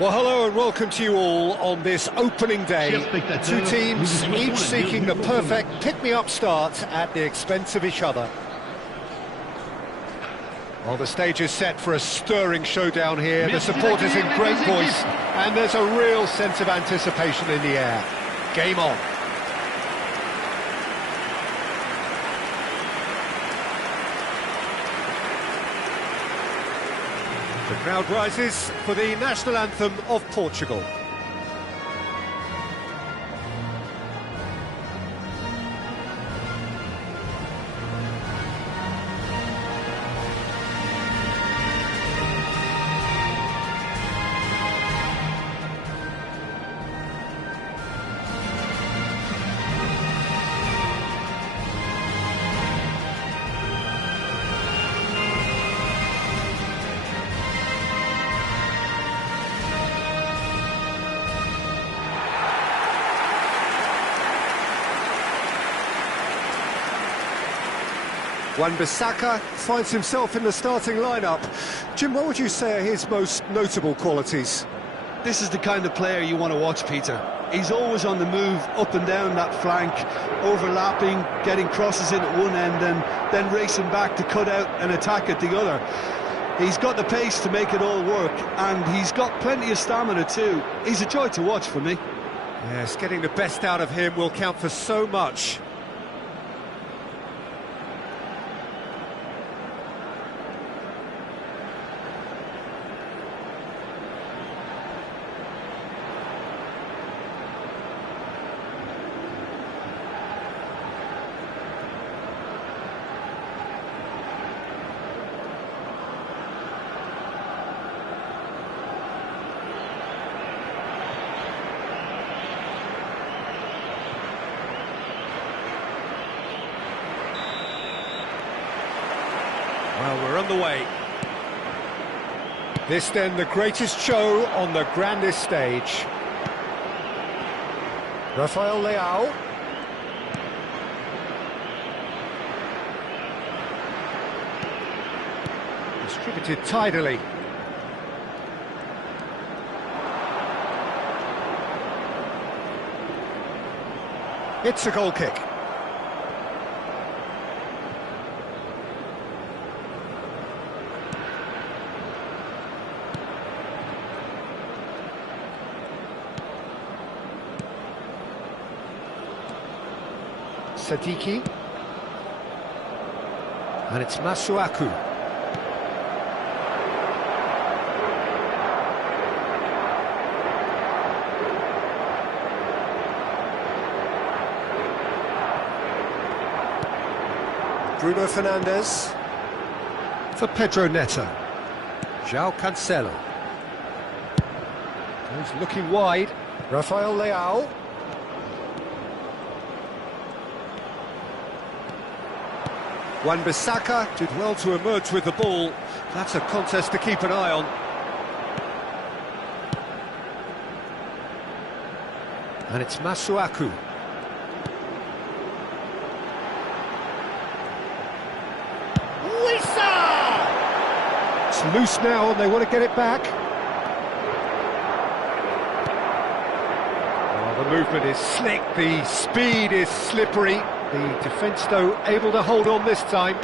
Well, hello and welcome to you all on this opening day. Two teams, each seeking the perfect pick-me-up start at the expense of each other. Well, the stage is set for a stirring showdown here. The supporters in great voice, and there's a real sense of anticipation in the air. Game on. The crowd rises for the national anthem of Portugal. Wan-Bissaka finds himself in the starting lineup. Jim, what would you say are his most notable qualities? This is the kind of player you want to watch, Peter. He's always on the move, up and down that flank, overlapping, getting crosses in at one end and then racing back to cut out an attack at the other. He's got the pace to make it all work, and he's got plenty of stamina too. He's a joy to watch for me. Yes, getting the best out of him will count for so much. Well, we're on the way. This then the greatest show on the grandest stage. Rafael Leao. Distributed tidily. It's a goal kick. Sadiki, and it's Masuaku. Bruno Fernandes for Pedro Neto. João Cancelo. He's looking wide. Rafael Leao. Wan-Bissaka did well to emerge with the ball. That's a contest to keep an eye on. And it's Masuaku. Wissa! It's loose now and they want to get it back. Oh, the movement is slick, the speed is slippery. The defence, though, able to hold on this time.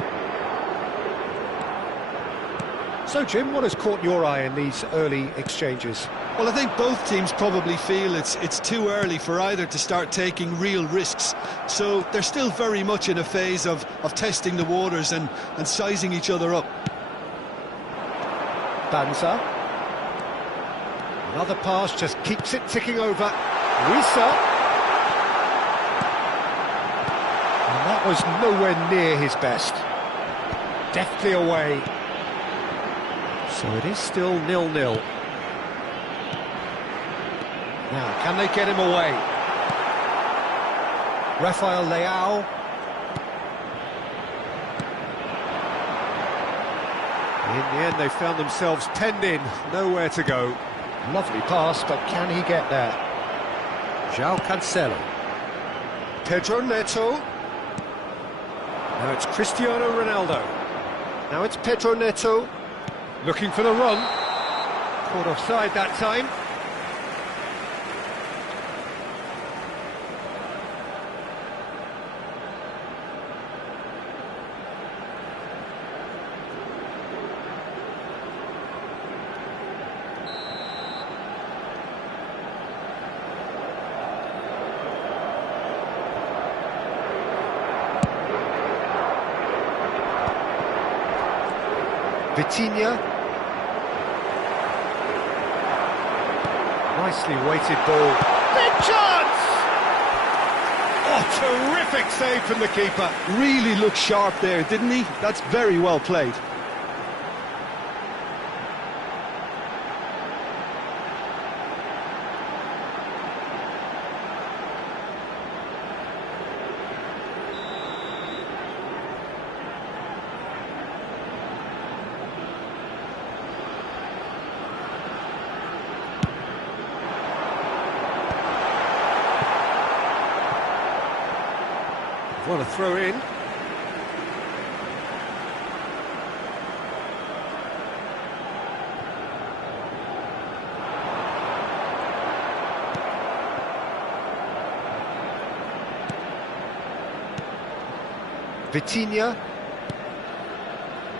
So, Jim, what has caught your eye in these early exchanges? Well, I think both teams probably feel it's too early for either to start taking real risks. So they're still very much in a phase of testing the waters and sizing each other up. Banza. Another pass just keeps it ticking over. Wissa. And that was nowhere near his best. Deftly away. So it is still 0-0. Now, can they get him away? Rafael Leao. In the end, they found themselves penned in, nowhere to go. Lovely pass, but can he get there? João Cancelo. Pedro Neto. Now it's Cristiano Ronaldo. Now it's Pedro Neto. Looking for the run. Caught offside that time. Vitinha. Nicely weighted ball. Big chance! Oh, terrific save from the keeper. Really looked sharp there, didn't he? That's very well played. Want to throw in. Vitinha.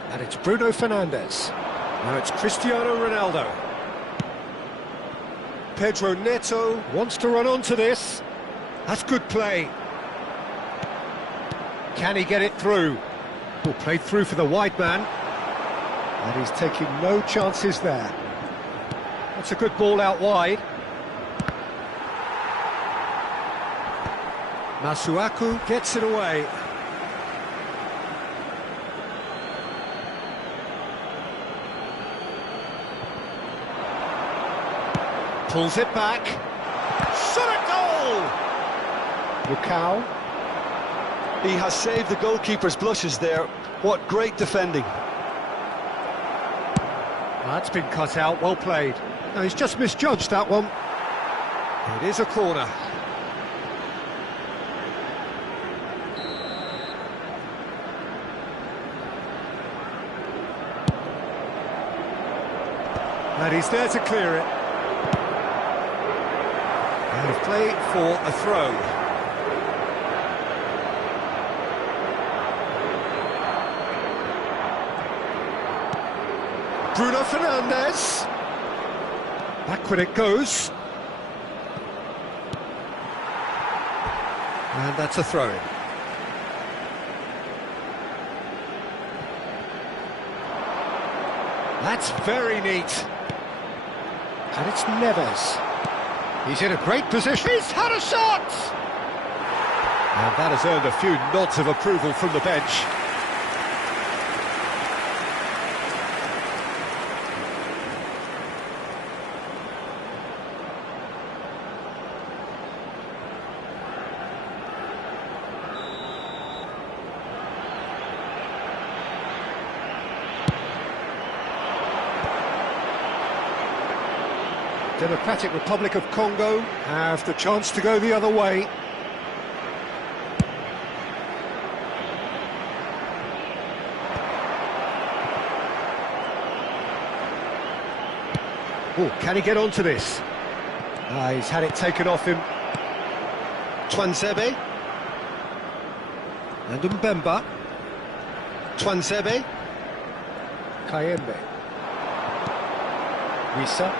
And it's Bruno Fernandes. Now it's Cristiano Ronaldo. Pedro Neto wants to run onto this. That's good play. Can he get it through? Ball played through for the wide man. And he's taking no chances there. That's a good ball out wide. Masuaku gets it away. Pulls it back. Shot a goal! Lukau. He has saved the goalkeeper's blushes there. What great defending. That's been cut out, well played. No, he's just misjudged that one. It is a corner. And he's there to clear it. Out of play for a throw. Bruno Fernandes. Backward it goes. And that's a throw-in. That's very neat. And it's Neves. He's in a great position. He's had a shot! And that has earned a few nods of approval from the bench. Democratic Republic of Congo have the chance to go the other way. Oh, can he get onto this? He's had it taken off him. Twanzebe. And Mbemba. Twanzebe. Kayembe. Wissa.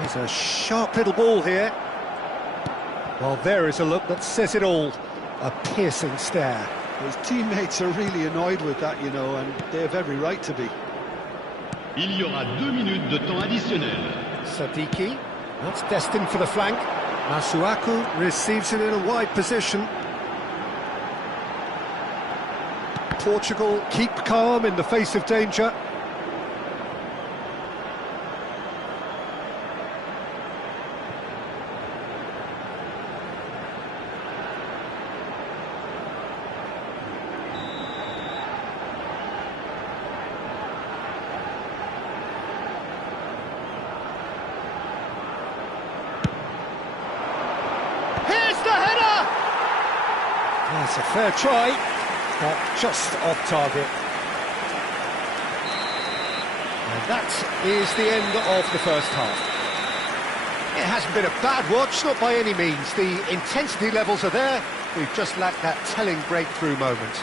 There's a sharp little ball here. Well, there is a look that says it all. A piercing stare. His teammates are really annoyed with that, you know, and they have every right to be. Il y aura 2 minutes de temps additionnel. Sadiki, that's destined for the flank. Masuaku receives it in a wide position. Portugal keep calm in the face of danger. That's a fair try, but just off target. And that is the end of the first half. It hasn't been a bad watch, not by any means. The intensity levels are there. We've just lacked that telling breakthrough moment.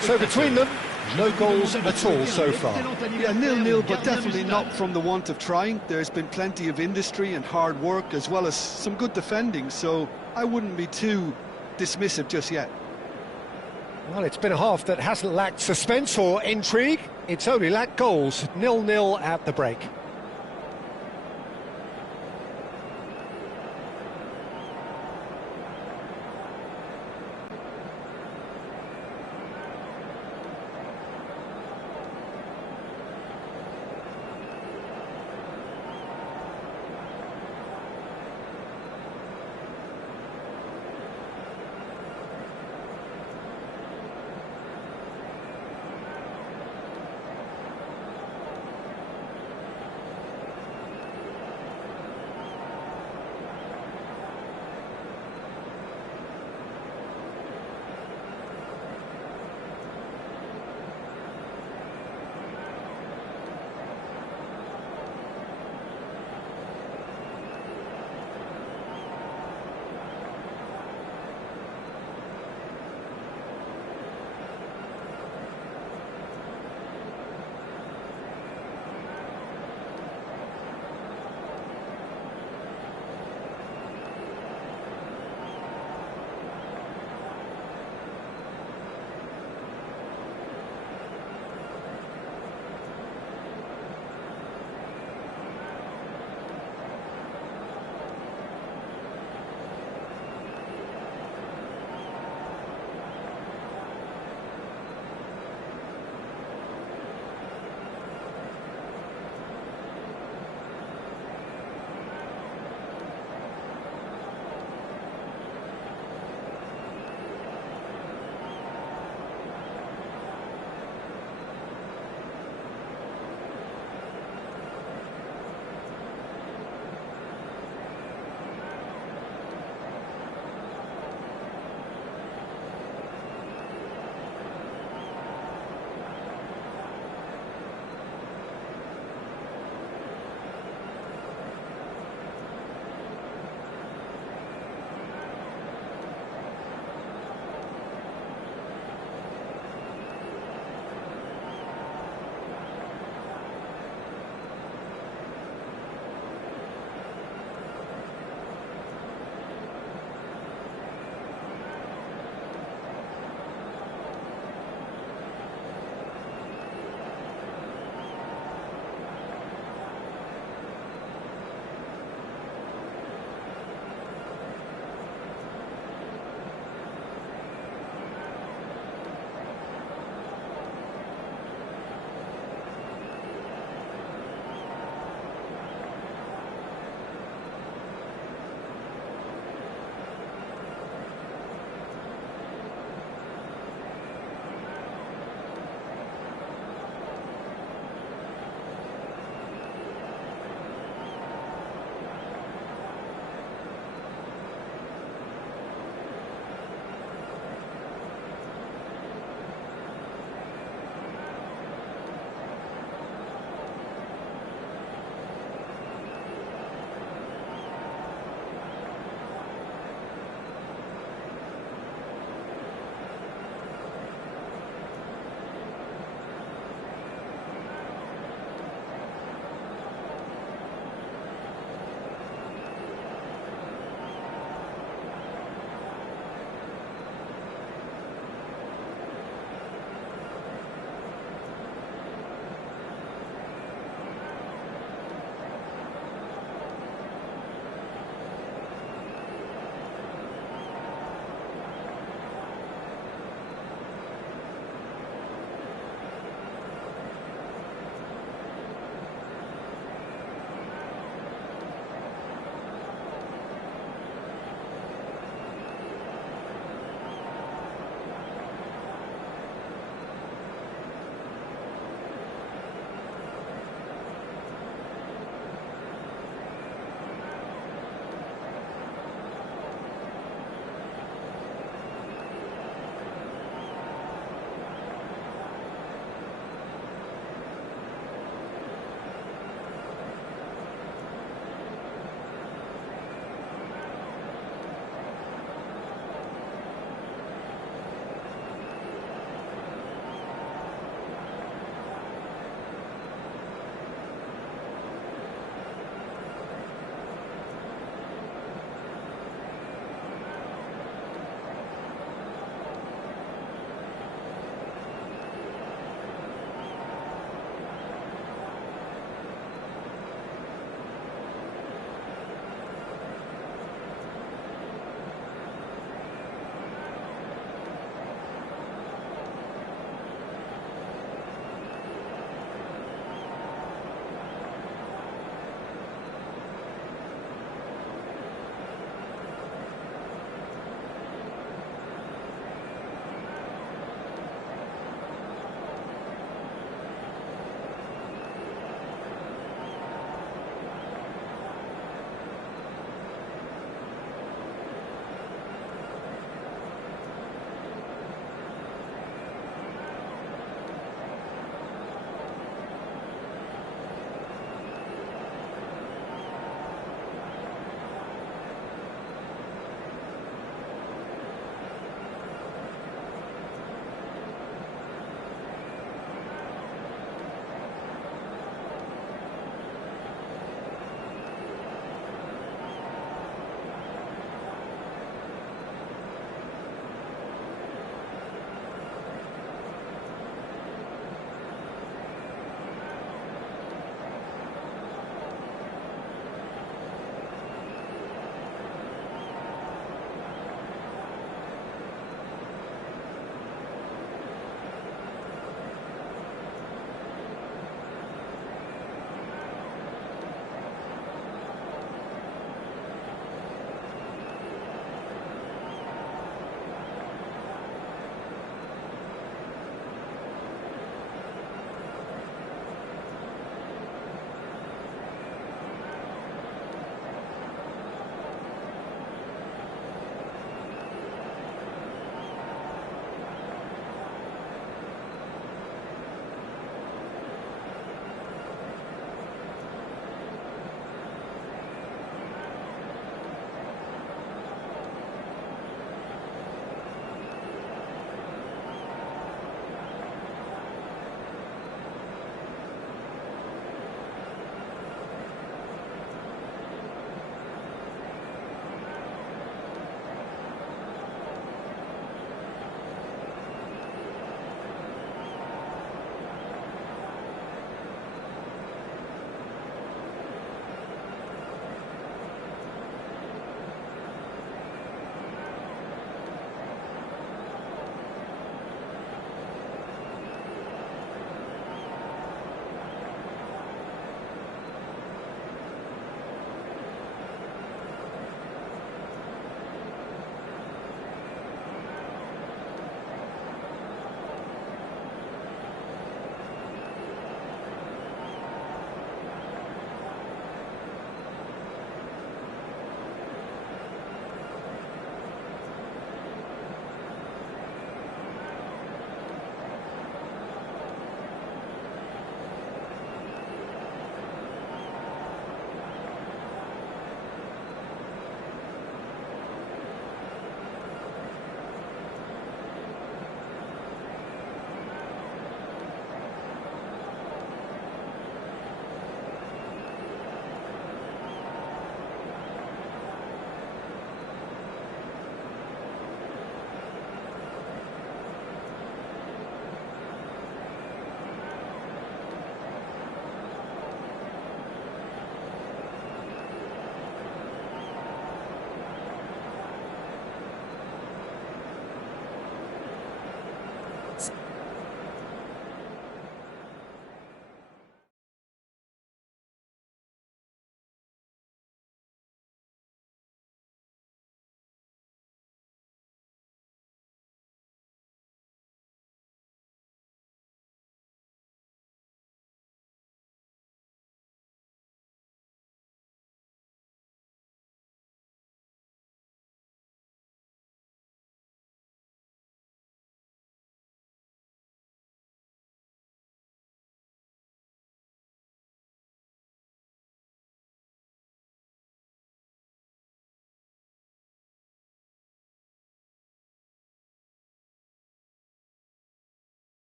So between them, no goals at all so far. Yeah, 0-0, but definitely not from the want of trying. There's been plenty of industry and hard work, as well as some good defending, so I wouldn't be too dismissive just yet. Well, it's been a half that hasn't lacked suspense or intrigue. It's only lacked goals, 0-0 at the break.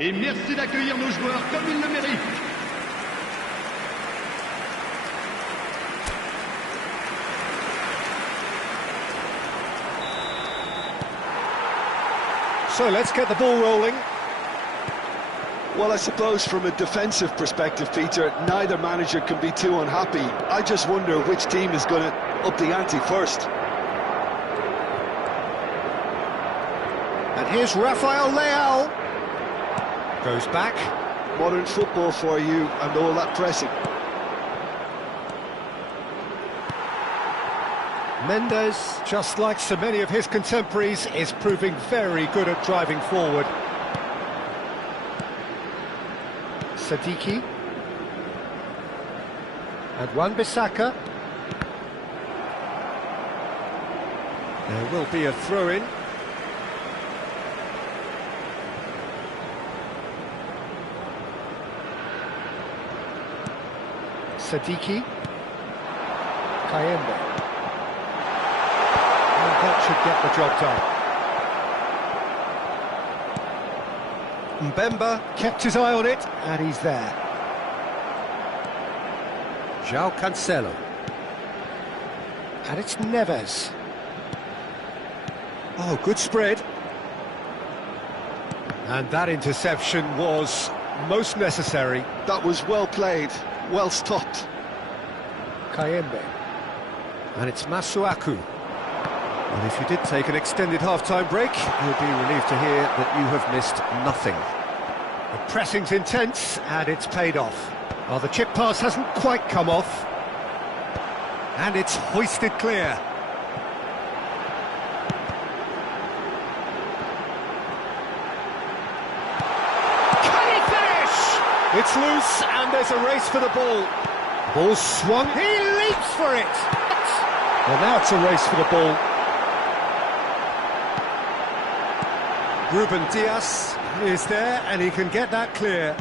Et merci d'accueillir nos joueurs comme ils le méritent. So let's get the ball rolling. Well, I suppose from a defensive perspective, Peter, neither manager can be too unhappy. I just wonder which team is going to up the ante first. And here's Rafael Leao. Goes back. Modern football for you and all that pressing. Mendes, just like so many of his contemporaries, is proving very good at driving forward. Sadiki. And Wan-Bissaka. There will be a throw-in. Sadiki. Kayembe. And that should get the job done. Mbemba kept his eye on it, and he's there. João Cancelo. And it's Neves. Oh, good spread. And that interception was most necessary. That was well played, well stopped. Kayembe. And it's Masuaku. And if you did take an extended half-time break, you'll be relieved to hear that you have missed nothing. The pressing's intense, and it's paid off. Well, the chip pass hasn't quite come off. And it's hoisted clear. Can he finish? It's loose, and there's a race for the ball. Ball swung, he leaps for it! Well, now it's a race for the ball. Ruben Dias is there, and he can get that clear.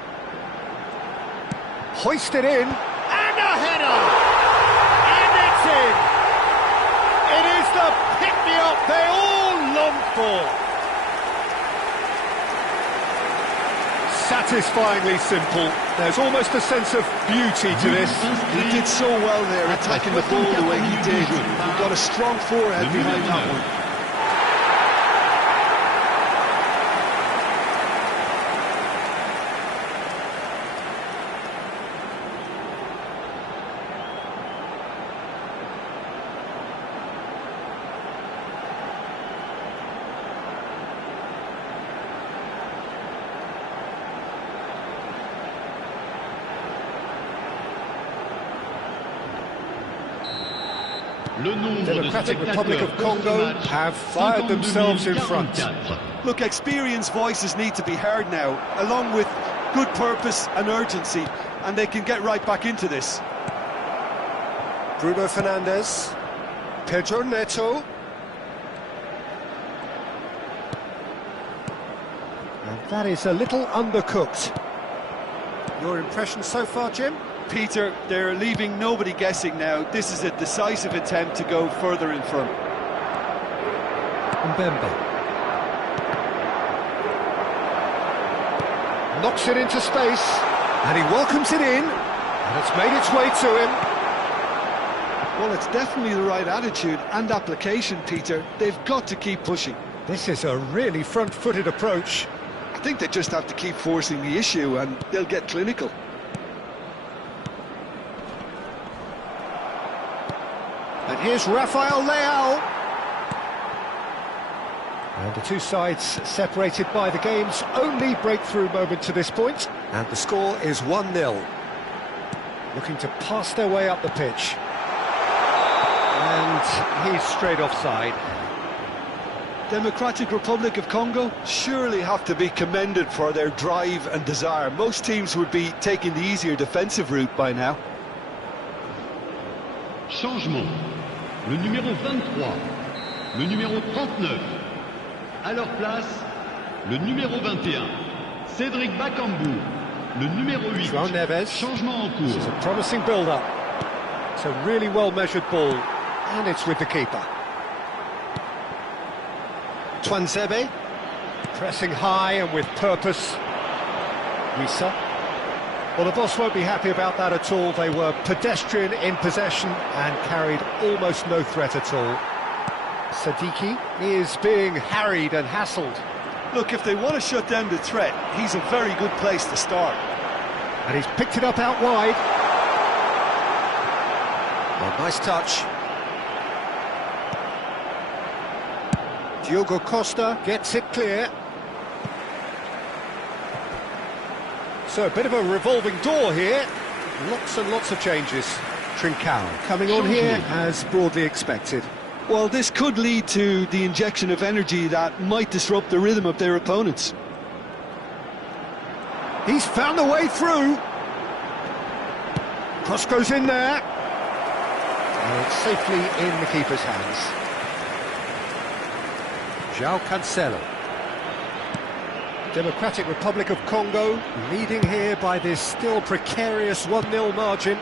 Hoisted in, and a header! And it's in! It is the pick-me-up they all long for! Satisfyingly simple. There's almost a sense of beauty to this. He did so well there, attacking the ball the way he did. He got a strong forehead behind that one. Democratic Republic of Congo have fired themselves in front. Look, experienced voices need to be heard now, along with good purpose and urgency, and they can get right back into this. Bruno Fernandes, Pedro Neto. And that is a little undercooked. Your impression so far, Jim? Peter, they're leaving nobody guessing now. This is a decisive attempt to go further in front. Mbemba. Knocks it into space, and he welcomes it in, and it's made its way to him. Well, it's definitely the right attitude and application, Peter. They've got to keep pushing. This is a really front-footed approach. I think they just have to keep forcing the issue, and they'll get clinical. And here's Rafael Leao. And the two sides separated by the game's only breakthrough moment to this point. And the score is 1-0. Looking to pass their way up the pitch. And he's straight offside. Democratic Republic of Congo surely have to be commended for their drive and desire. Most teams would be taking the easier defensive route by now. Changement. Le numéro 23, le numéro 39. À leur place, le numéro 21, Cédric Bakambu. Le numéro 8, João Neves. Changement en cours. This is a promising build-up. It's a really well-measured ball, and it's with the keeper. Twanzebe, pressing high and with purpose. Wissa. Well, the boss won't be happy about that at all. They were pedestrian in possession and carried almost no threat at all. Sadiki is being harried and hassled. Look, if they want to shut down the threat, he's a very good place to start. And he's picked it up out wide. Oh, nice touch. Diogo Costa gets it clear. So a bit of a revolving door here. Lots and lots of changes. Trincao coming on here as broadly expected. Well, this could lead to the injection of energy that might disrupt the rhythm of their opponents. He's found a way through. Cross goes in there. And it's safely in the keeper's hands. João Cancelo. Democratic Republic of Congo leading here by this still precarious 1-0 margin.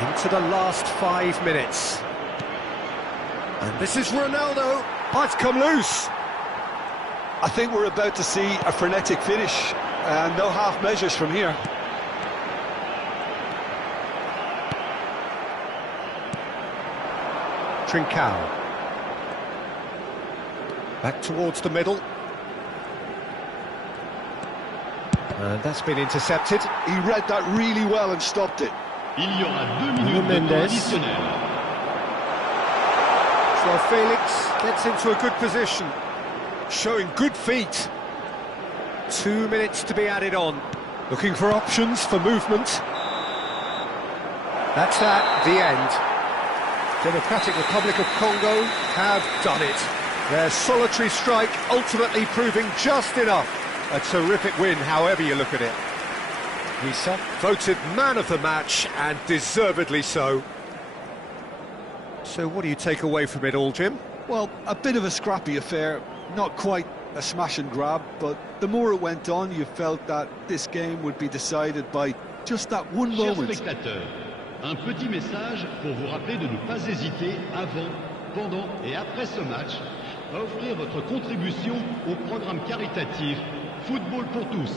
Into the last 5 minutes. And this is Ronaldo. Oh, it's come loose. I think we're about to see a frenetic finish, and no half measures from here. Trincao. Back towards the middle. And that's been intercepted. He read that really well and stopped it. Il y aura 2 minutes de temps additionnel. So Felix gets into a good position, showing good feet. 2 minutes to be added on. Looking for options for movement. That's that, the end. Democratic Republic of Congo have done it. Their solitary strike ultimately proving just enough. A terrific win, however you look at it. Wissa voted man of the match, and deservedly so. So what do you take away from it all, Jim? Well, a bit of a scrappy affair, not quite a smash and grab, but the more it went on, you felt that this game would be decided by just that one Chers moment. spectateurs, un petit message pour vous rappeler de ne pas hésiter avant, pendant et après ce match à offrir votre contribution au programme caritatif Football pour tous.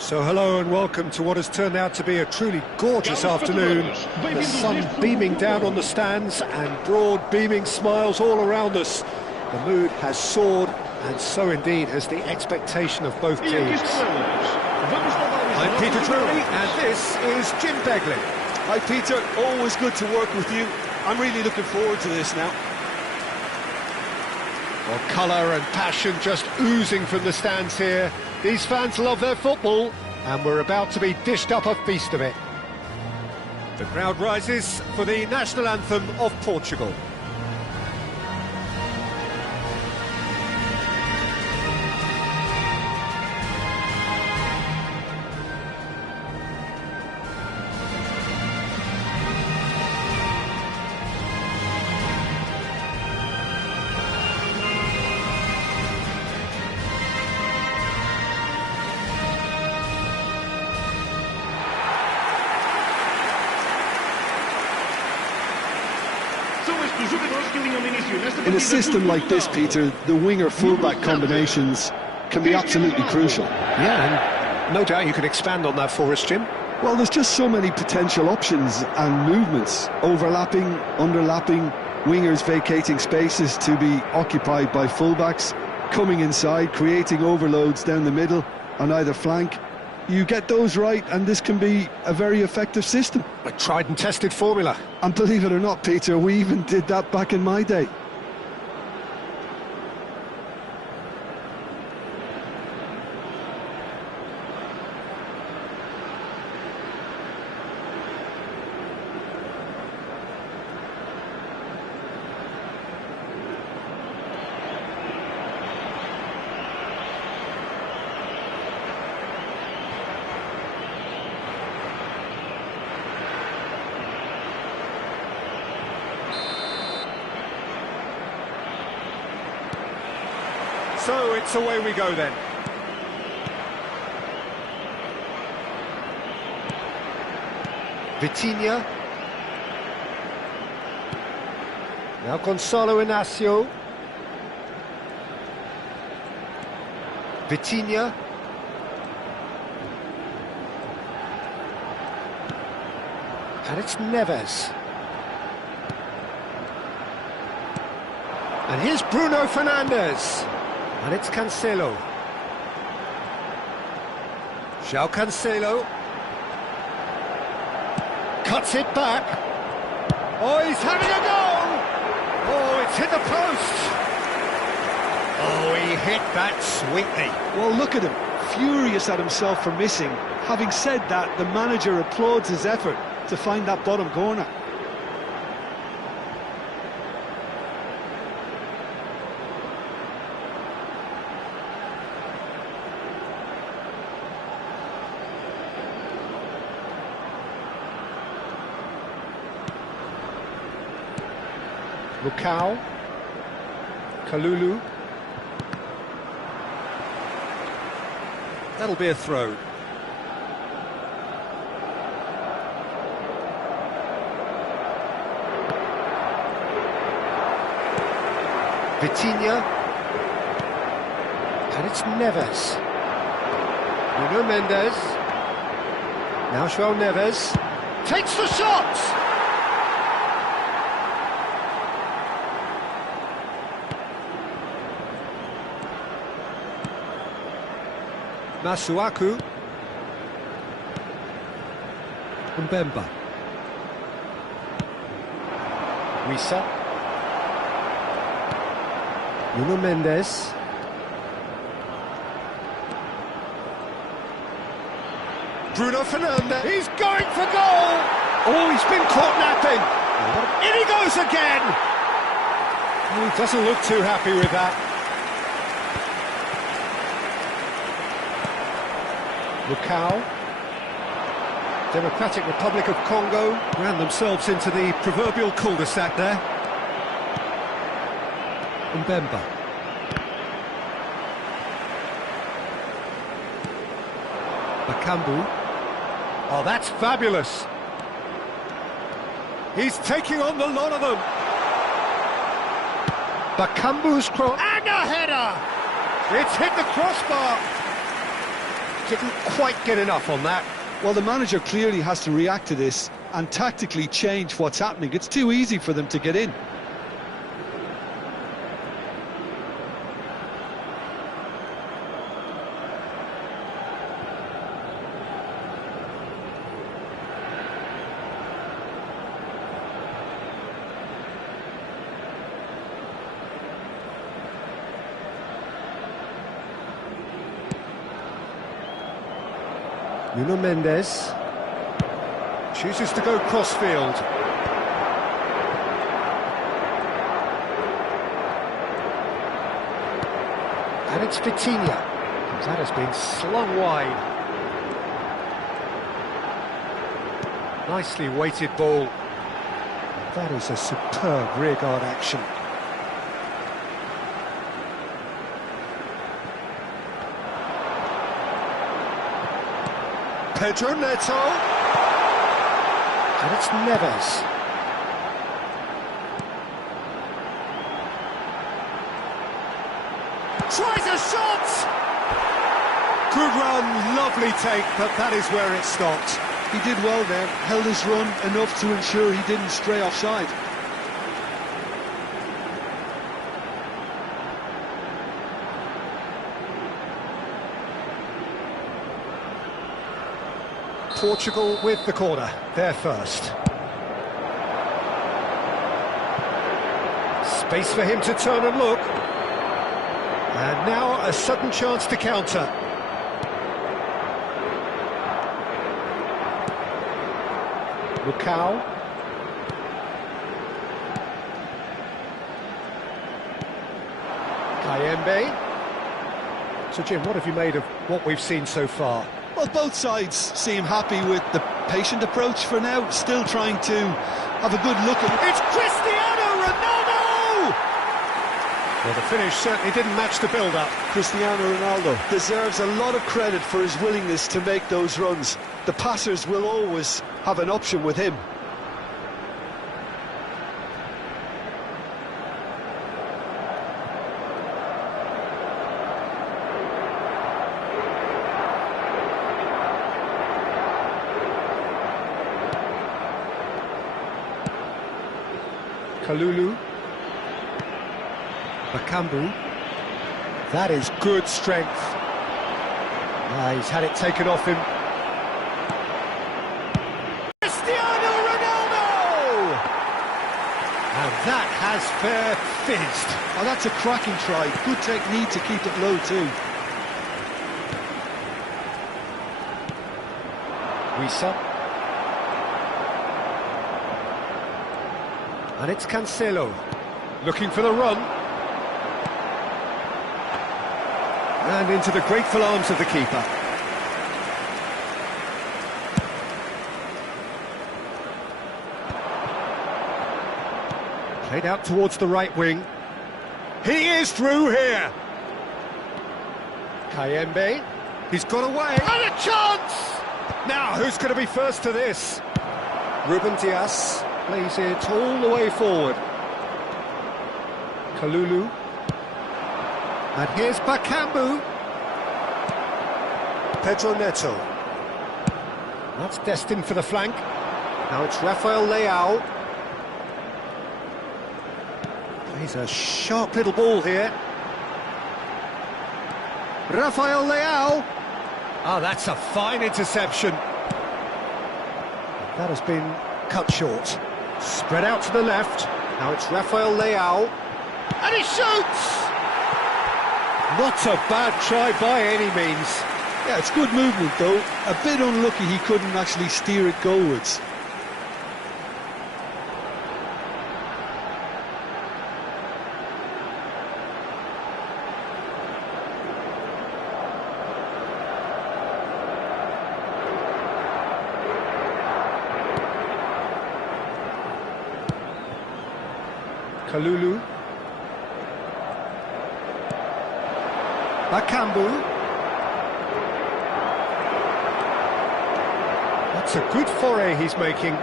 So hello and welcome to what has turned out to be a truly gorgeous afternoon. The sun beaming down on the stands and broad beaming smiles all around us. The mood has soared, and so indeed has the expectation of both teams. I'm Peter Drury and this is Jim Begley. Hi Peter, always good to work with you. I'm really looking forward to this now. Well, colour and passion just oozing from the stands here. These fans love their football, and we're about to be dished up a feast of it. The crowd rises for the national anthem of Portugal. In a system like this, Peter, the winger-fullback combinations can be absolutely crucial. Yeah, and no doubt you can expand on that for us, Jim. Well, there's just so many potential options and movements, overlapping, underlapping, wingers vacating spaces to be occupied by fullbacks, coming inside, creating overloads down the middle on either flank. You get those right and this can be a very effective system. A tried and tested formula. And believe it or not, Peter, we even did that back in my day. So it's away we go then. Vitinha. Now Gonçalo Inácio. Vitinha. And it's Neves. And here's Bruno Fernandes. And it's Cancelo. João Cancelo. Cuts it back. Oh, he's having a go! Oh, it's hit the post! Oh, he hit that sweetly. Well, look at him, furious at himself for missing. Having said that, the manager applauds his effort to find that bottom corner. Lukau, Kalulu. That'll be a throw. Vitinha. And it's Neves. Nuno Mendes. Now João Neves. Takes the shot! Masuaku. Mbemba. Wissa. Nuno Mendes. Bruno Fernandes. He's going for goal! Oh, he's been caught napping. In he goes again! Oh, he doesn't look too happy with that. Lukau. Democratic Republic of Congo ran themselves into the proverbial cul-de-sac there. Mbemba. Bakambu. Oh, that's fabulous. He's taking on the lot of them. Bakambu's cross. And a header! It's hit the crossbar. didn't quite get enough on that. Well, the manager clearly has to react to this and tactically change what's happening. It's too easy for them to get in. Nuno Mendes chooses to go crossfield. And it's Vitinha. That has been slung wide. Nicely weighted ball. That is a superb rearguard action. Pedro Neto. And it's Neves. Tries a shot! Good run, lovely take, but that is where it stopped. He did well there, held his run enough to ensure he didn't stray offside. Portugal with the corner, they're first. Space for him to turn and look. And now a sudden chance to counter. Lucao. Kayembe. So Jim, what have you made of what we've seen so far? Well, both sides seem happy with the patient approach for now, still trying to have a good look at it. It's Cristiano Ronaldo! Well, the finish certainly didn't match the build-up. Cristiano Ronaldo deserves a lot of credit for his willingness to make those runs. The passers will always have an option with him. Kalulu. Bakambu. That is good strength. He's had it taken off him. Cristiano Ronaldo! And that has fair fizzed. Oh, that's a cracking try. Good technique to keep it low too. Wissa. And it's Cancelo, looking for the run. And into the grateful arms of the keeper. Played out towards the right wing. He is through here. Kayembe, he's got away. And a chance! Now, who's going to be first to this? Ruben Dias plays it all the way forward. Kalulu. And here's Bakambu. Pedro Neto. That's destined for the flank. Now it's Rafael Leao. Plays a sharp little ball here. Rafael Leao. Ah, that's a fine interception. That has been cut short. Spread out to the left. Now it's Rafael Leao. And he shoots! Not a bad try by any means. Yeah, it's good movement though. A bit unlucky he couldn't actually steer it goalwards. Kalulu. Bakambu. That's a good foray he's making.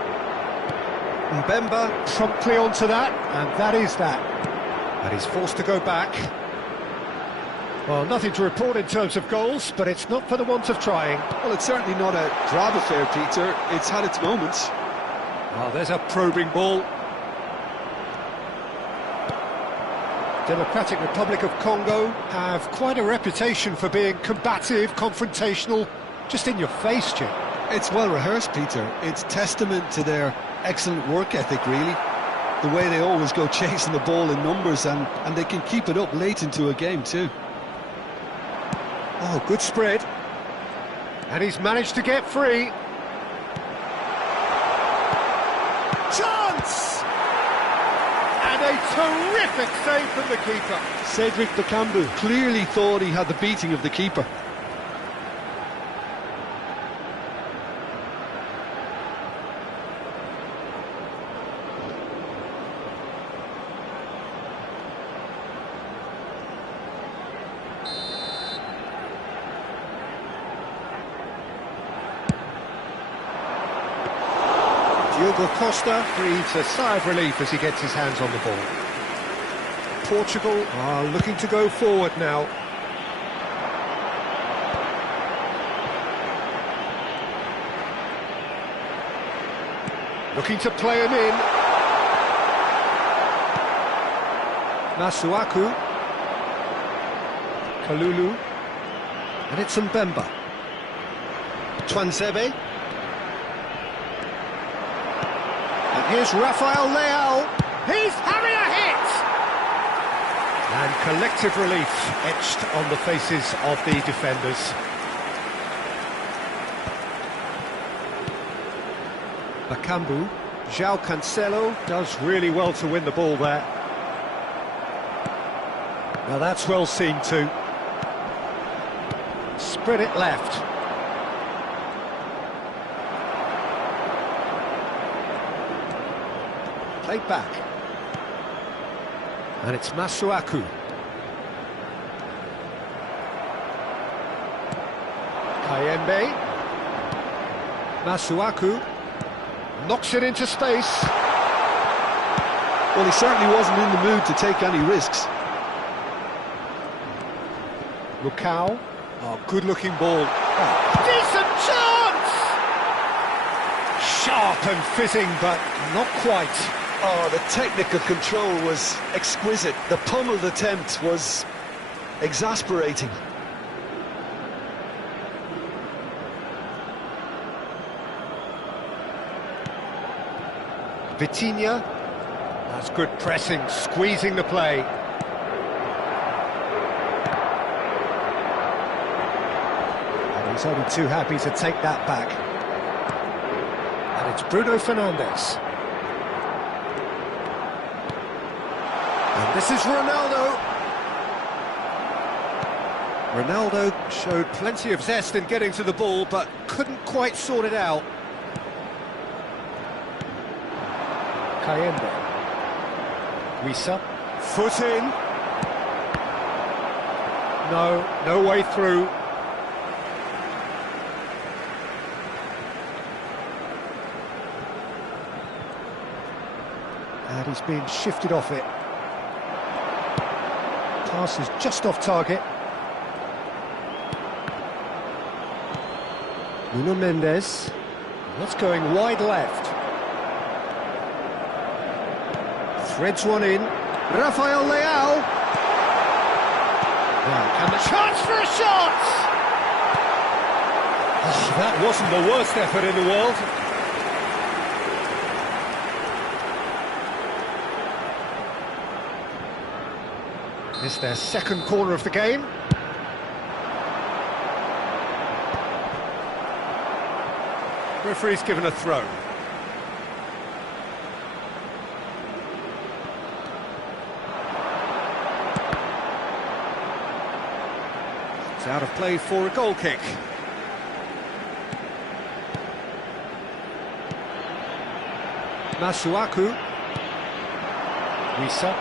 Mbemba promptly onto that, and that is that. And he's forced to go back. Well, nothing to report in terms of goals, but it's not for the want of trying. Well, it's certainly not a drab affair, Peter. It's had its moments. Oh, there's a probing ball. Democratic Republic of Congo have quite a reputation for being combative, confrontational, just in your face, Jim. It's well rehearsed, Peter. It's testament to their excellent work ethic, really. The way they always go chasing the ball in numbers, and they can keep it up late into a game too. Oh, good spread. And he's managed to get free. Chance! And a terrific save from the keeper. Cedric Bakambu clearly thought he had the beating of the keeper. Diogo Costa breathes a sigh of relief as he gets his hands on the ball. Portugal are looking to go forward now. Looking to play him in. Masuaku. Kalulu. And it's Mbemba. Twanzebe. And here's Rafael Leao. He's having a hit! And collective relief etched on the faces of the defenders. Bakambu. João Cancelo does really well to win the ball there. Now that's well seen too. Spread it left. Played back. And it's Masuaku. Kayembe. Masuaku. Knocks it into space. Well, he certainly wasn't in the mood to take any risks. Lukau. Oh, good-looking ball. Oh, decent chance! Sharp and fizzing, but not quite. Oh, the technical control was exquisite. The pummeled attempt was exasperating. Vitinha. That's good pressing, squeezing the play. And he's only too happy to take that back. And it's Bruno Fernandes. And this is Ronaldo. Ronaldo showed plenty of zest in getting to the ball, but couldn't quite sort it out. Kayembe. Wissa. Foot in. No way through. And he's being shifted off it. Pass is just off target. Nuno Mendes. That's going wide left. Threads one in. Rafael Leao. Now, and the chance for a shot! Oh, that wasn't the worst effort in the world. It's their second corner of the game. Referee's given a throw. It's out of play for a goal kick. Masuaku. Wissa.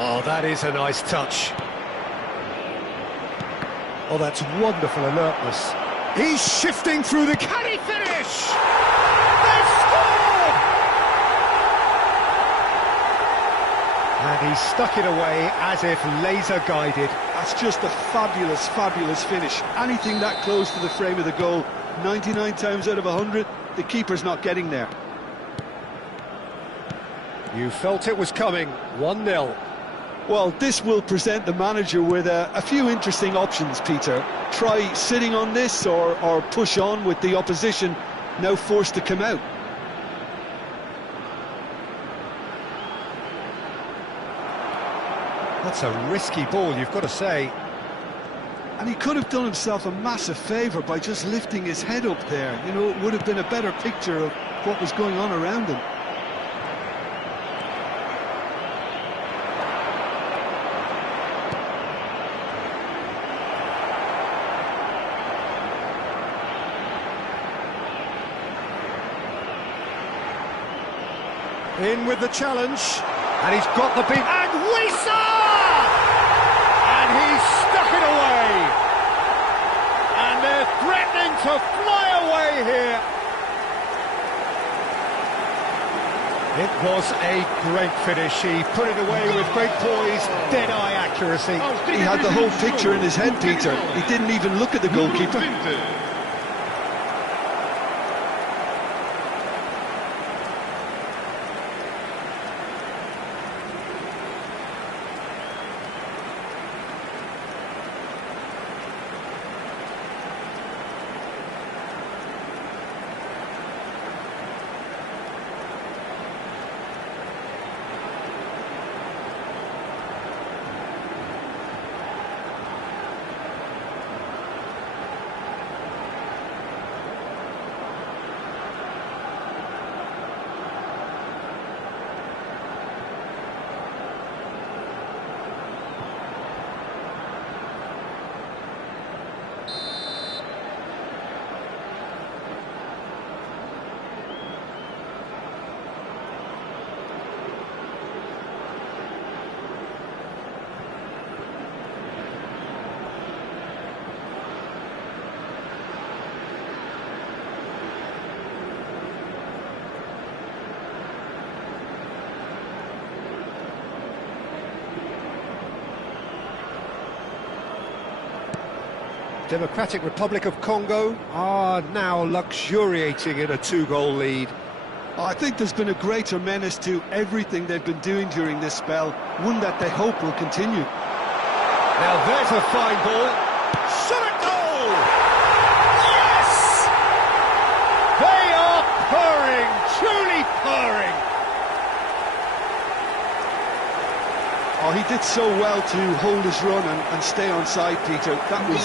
Oh, that is a nice touch. Oh, that's wonderful alertness. He's shifting through the... Can he finish? They score! And he's stuck it away as if laser-guided. That's just a fabulous, fabulous finish. Anything that close to the frame of the goal, 99 times out of 100, the keeper's not getting there. You felt it was coming, 1-0. Well, this will present the manager with a few interesting options, Peter. Try sitting on this or push on with the opposition now forced to come out. That's a risky ball, you've got to say. And he could have done himself a massive favour by just lifting his head up there. You know, it would have been a better picture of what was going on around him. In with the challenge, and he's got the beat, and Wissa! And he's stuck it away! And they're threatening to fly away here! It was a great finish. He put it away with great poise, dead-eye accuracy. He had the whole picture in his head, Peter. He didn't even look at the goalkeeper. Democratic Republic of Congo are now luxuriating in a 2-goal lead. I think there's been a greater menace to everything they've been doing during this spell, one that they hope will continue. Now there's a fine ball. Shot at goal! Yes! They are purring, truly purring. Oh, he did so well to hold his run and stay on side, Peter. That was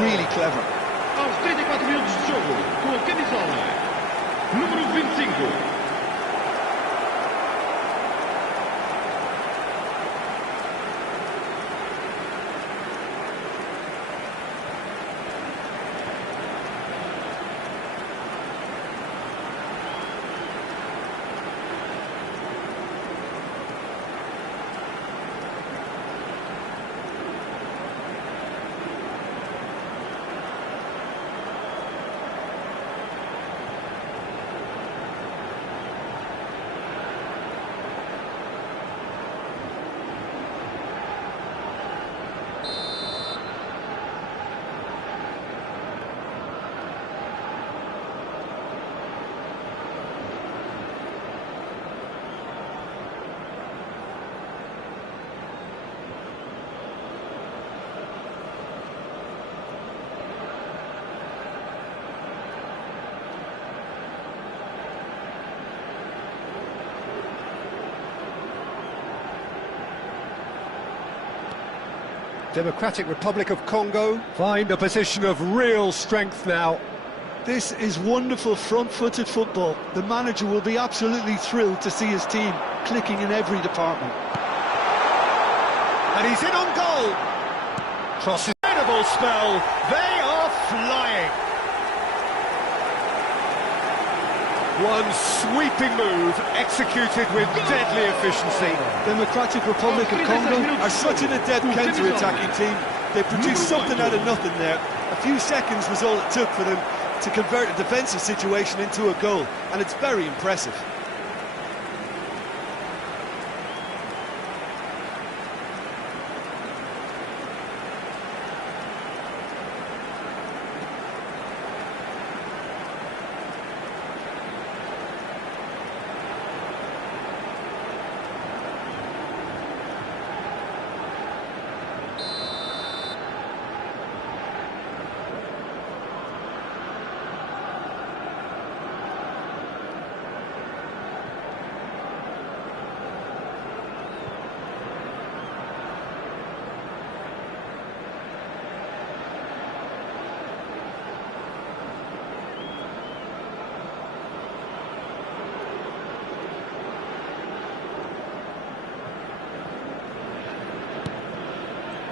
really clever. Aos 34 minutos de jogo, com a camisola número 25. Democratic Republic of Congo find a position of real strength now. This is wonderful front-footed football. The manager will be absolutely thrilled to see his team clicking in every department. And he's in on goal. Cross incredible spell. They are flying. One sweeping move executed with deadly efficiency. Democratic Republic of Congo are such an adept counter-attacking team. They produced something out of nothing there. A few seconds was all it took for them to convert a defensive situation into a goal, and it's very impressive.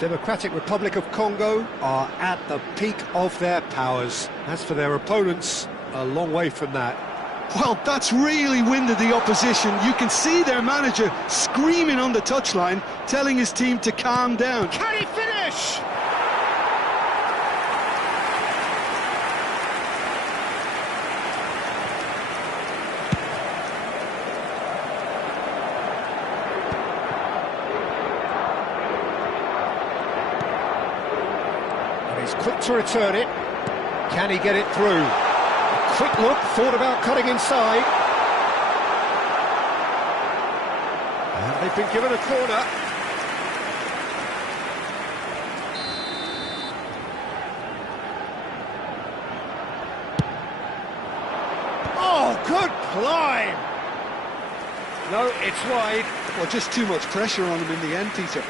Democratic Republic of Congo are at the peak of their powers. As for their opponents, a long way from that. Well, that's really winded the opposition. You can see their manager screaming on the touchline, telling his team to calm down. Can he finish? He's quick to return it. Can he get it through? A quick look, thought about cutting inside. And they've been given a corner. Oh, good climb! No, it's wide. Well, just too much pressure on him in the end, Peter.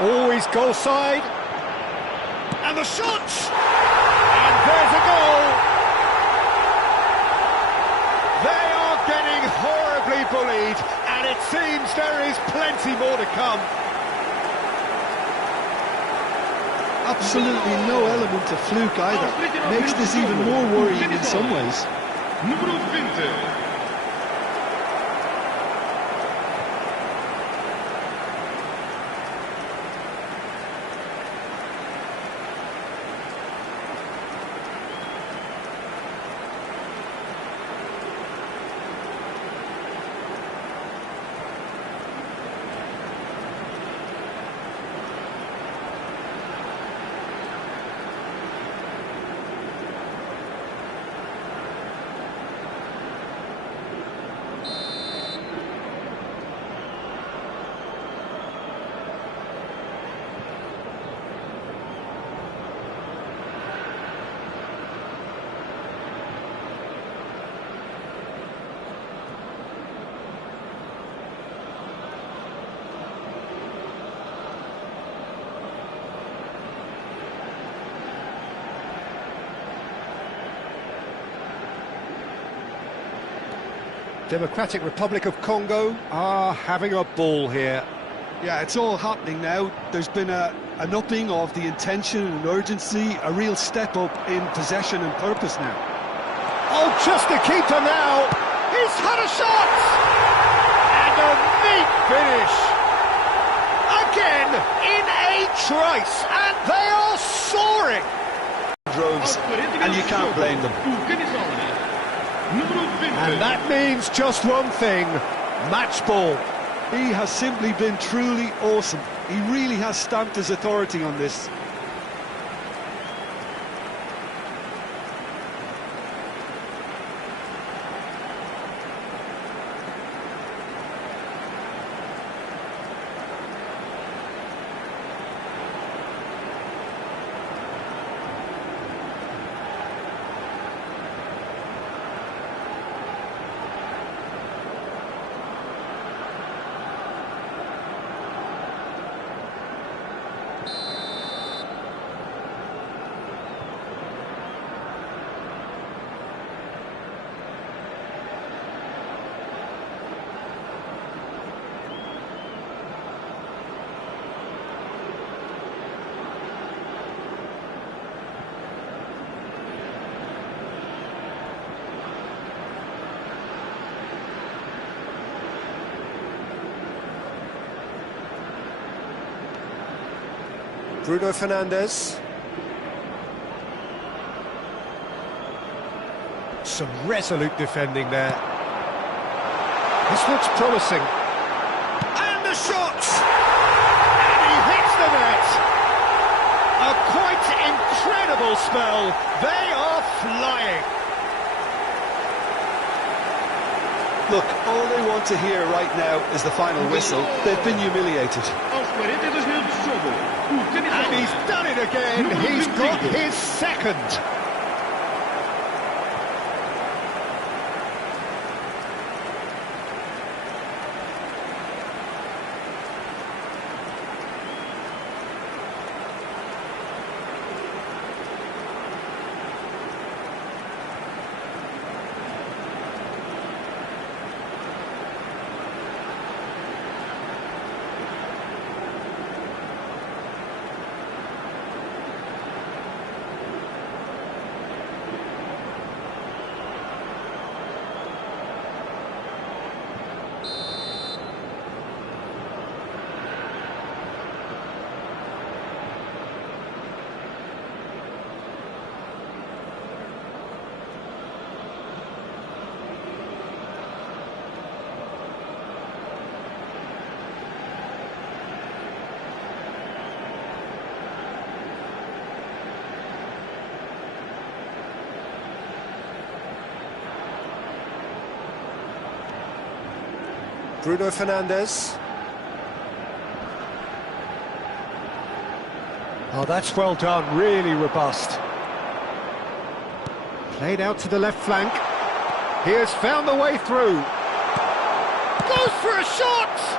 Always goal side. And the shot! And there's a goal! They are getting horribly bullied, and it seems there is plenty more to come. Absolutely no element of fluke either. Makes this even more worrying in some ways. Número 20. Democratic Republic of Congo are having a ball here. Yeah, it's all happening now. There's been an upping of the intention and urgency, a real step up in possession and purpose now. Oh, just the keeper now! He's had a shot! And a neat finish! Again, in a trice, and they are soaring! Droves, and you can't blame them. And that means just one thing, match ball. He has simply been truly awesome. He really has stamped his authority on this. Bruno Fernandes. Some resolute defending there. This looks promising. And the shot! And he hits the net! A quite incredible spell. They are flying. Look, all they want to hear right now is the final whistle. They've been humiliated. Aos 42 minutos de jogo, o capitão. And he's done it again. He's got his second. Bruno Fernandes. Oh, that's well done, really robust. Played out to the left flank. He has found the way through. Goes for a shot!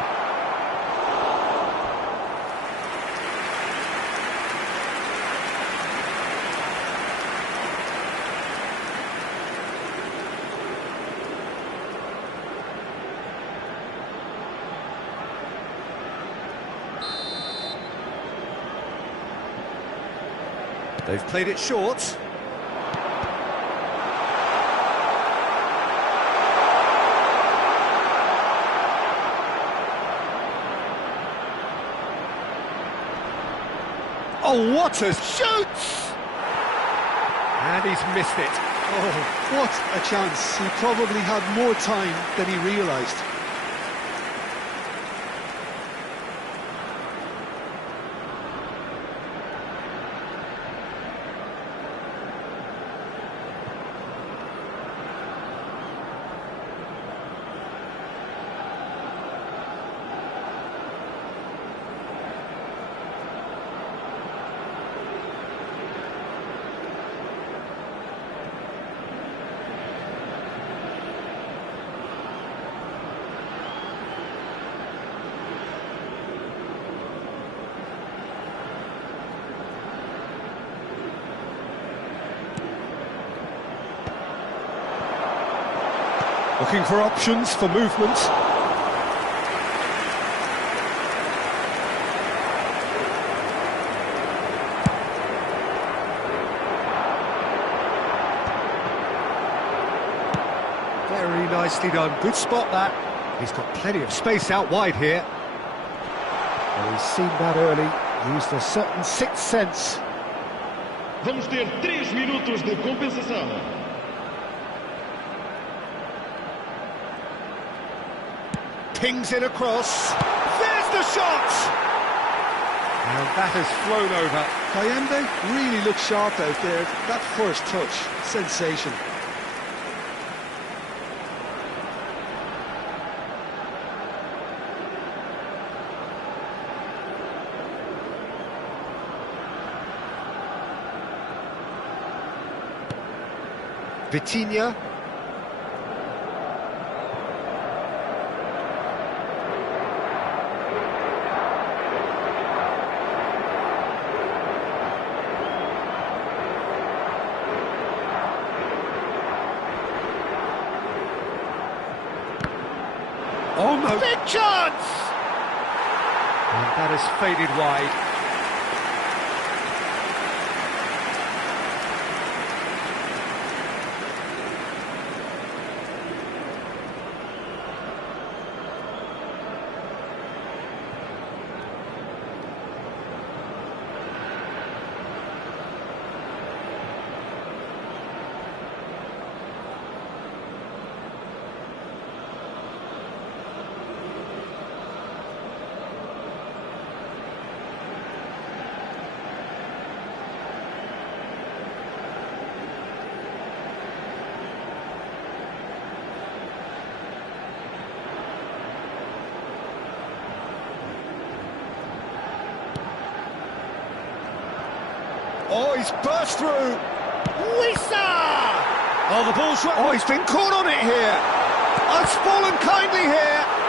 They've played it short. Oh, what a shoot! And he's missed it. Oh, what a chance. He probably had more time than he realised. Looking for options for movement. Very nicely done. Good spot that. He's got plenty of space out wide here. Well, he's seen that early. Used a certain sixth sense. Vamos ter 3 minutos de compensação. Pings it across. There's the shot! And that has flown over. Kayembe really looked sharp out there. That first touch, sensation. Vitinha. Almost. Big chance! And that has faded wide. Oh, he's burst through. Wissa! Oh, the ball's right. Oh, he's been caught on it here. Oh, it's fallen kindly here.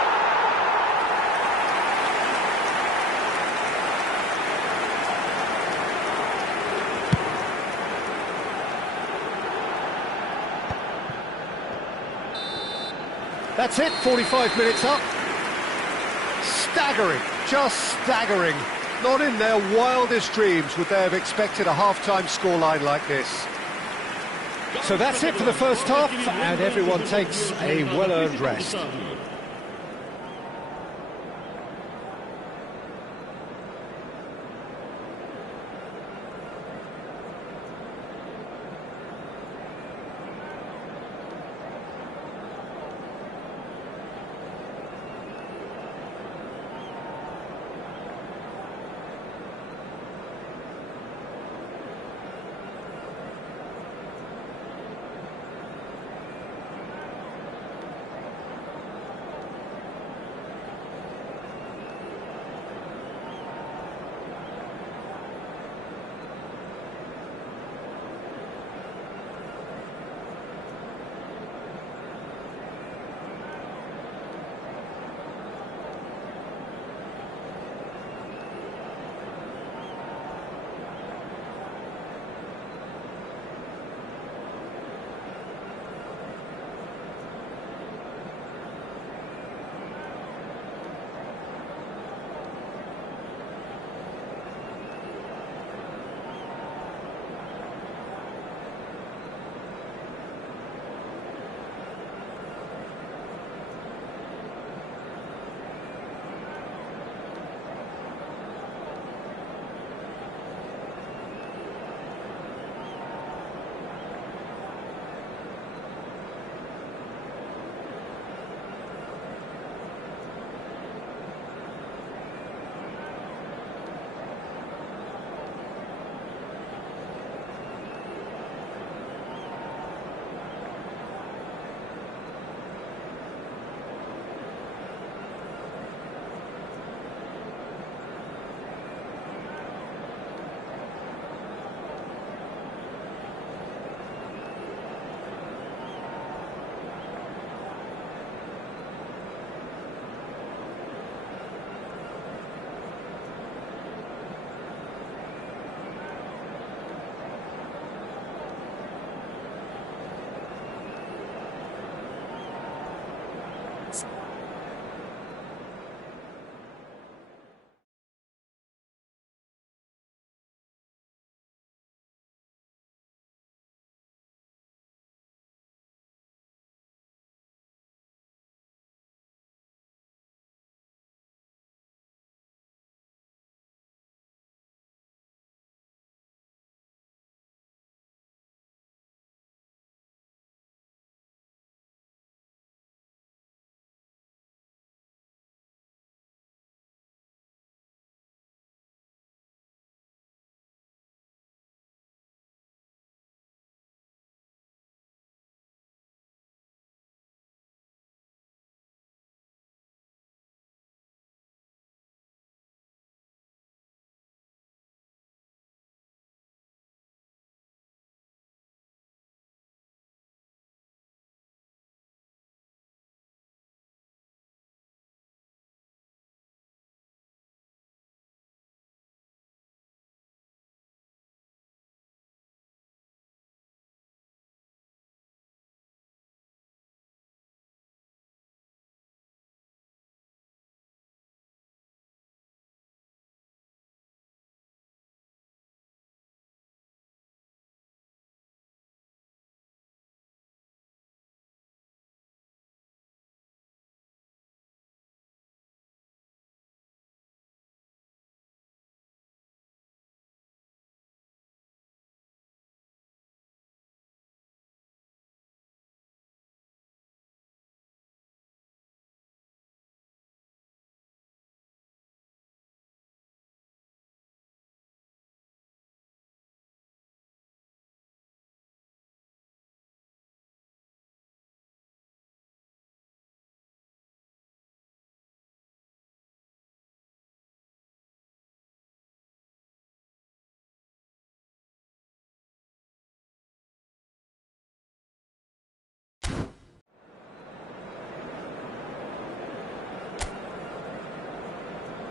That's it, 45 minutes up. Staggering, just staggering. Not in their wildest dreams would they have expected a half-time scoreline like this. So that's it for the first half, and everyone takes a well-earned rest.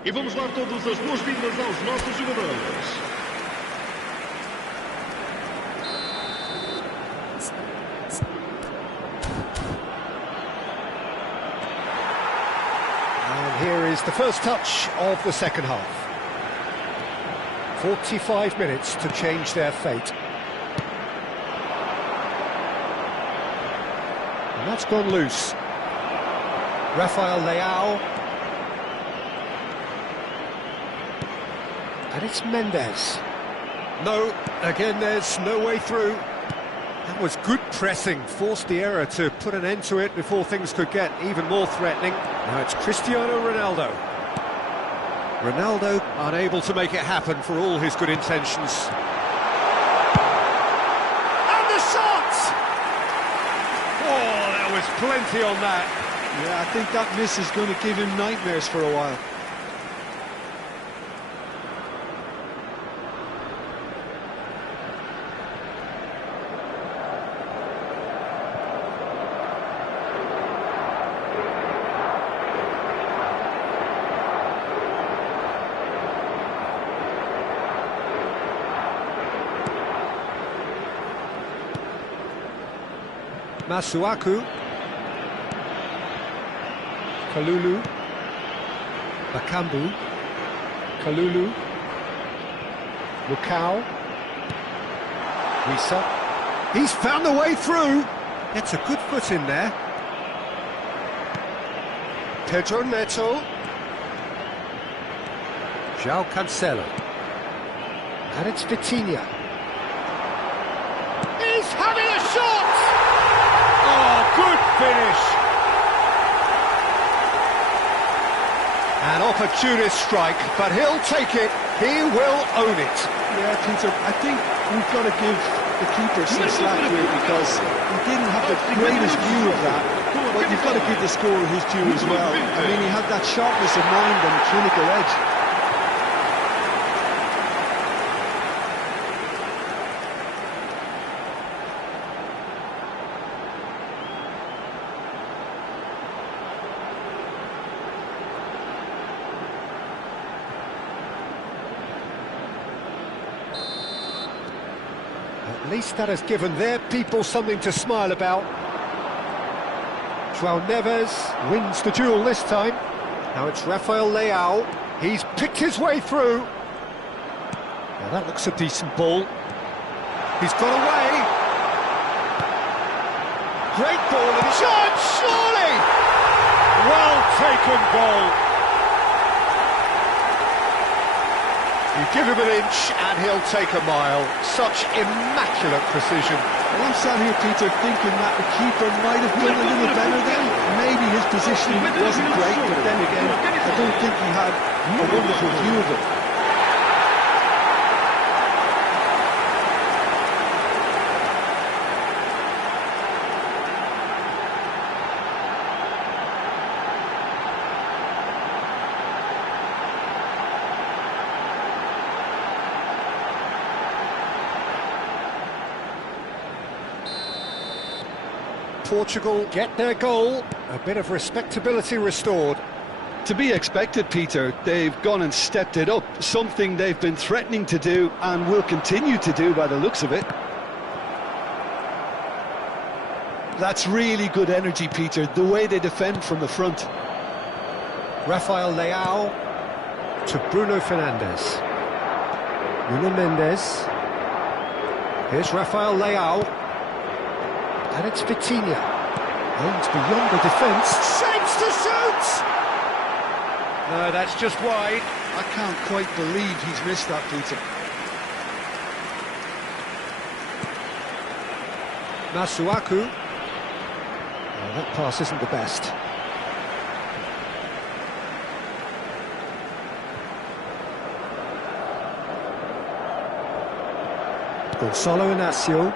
E vamos dar todas as boas-vindas aos nossos jogadores. And here is the first touch of the second half. 45 minutes to change their fate. And that's gone loose. Rafael Leao. And it's Mendes. No, again there's no way through. That was good pressing, forced the error to put an end to it before things could get even more threatening. Now it's Cristiano Ronaldo. Ronaldo unable to make it happen for all his good intentions. And the shot! Oh, there was plenty on that. Yeah, I think that miss is going to give him nightmares for a while. Masuaku, Kalulu, Bakambu, Kalulu, Lukau, Risa. He's found the way through. It's a good foot in there. Pedro Neto, João Cancelo, and it's Vitinha. He's having a shot! Oh, good finish! An opportunist strike, but he'll take it. He will own it. Yeah, Peter, I think we've got to give the keeper some slack here because he didn't have the greatest view of that, but you've got to give the scorer his due as well. I mean, he had that sharpness of mind and clinical edge. At least that has given their people something to smile about. João Neves wins the duel this time. Now it's Rafael Leao. He's picked his way through. Now that looks a decent ball. He's got away. Great ball and shot, surely! Well taken goal. You give him an inch and he'll take a mile. Such immaculate precision. Well, I'm sat here, Peter, thinking that the keeper might have done a little better then. Maybe his positioning wasn't great, but then again, I don't think he had a wonderful view of it. Portugal get their goal, a bit of respectability restored. To be expected, Peter. They've gone and stepped it up, something they've been threatening to do and will continue to do by the looks of it. That's really good energy, Peter, the way they defend from the front. Rafael Leao to Bruno Fernandes. Nuno Mendes. Here's Rafael Leao. And it's Vitinha. Aims beyond the defence. Shapes to shoot! No, that's just wide. I can't quite believe he's missed that, Peter. Masuaku. Oh, that pass isn't the best. Gonçalo Inácio.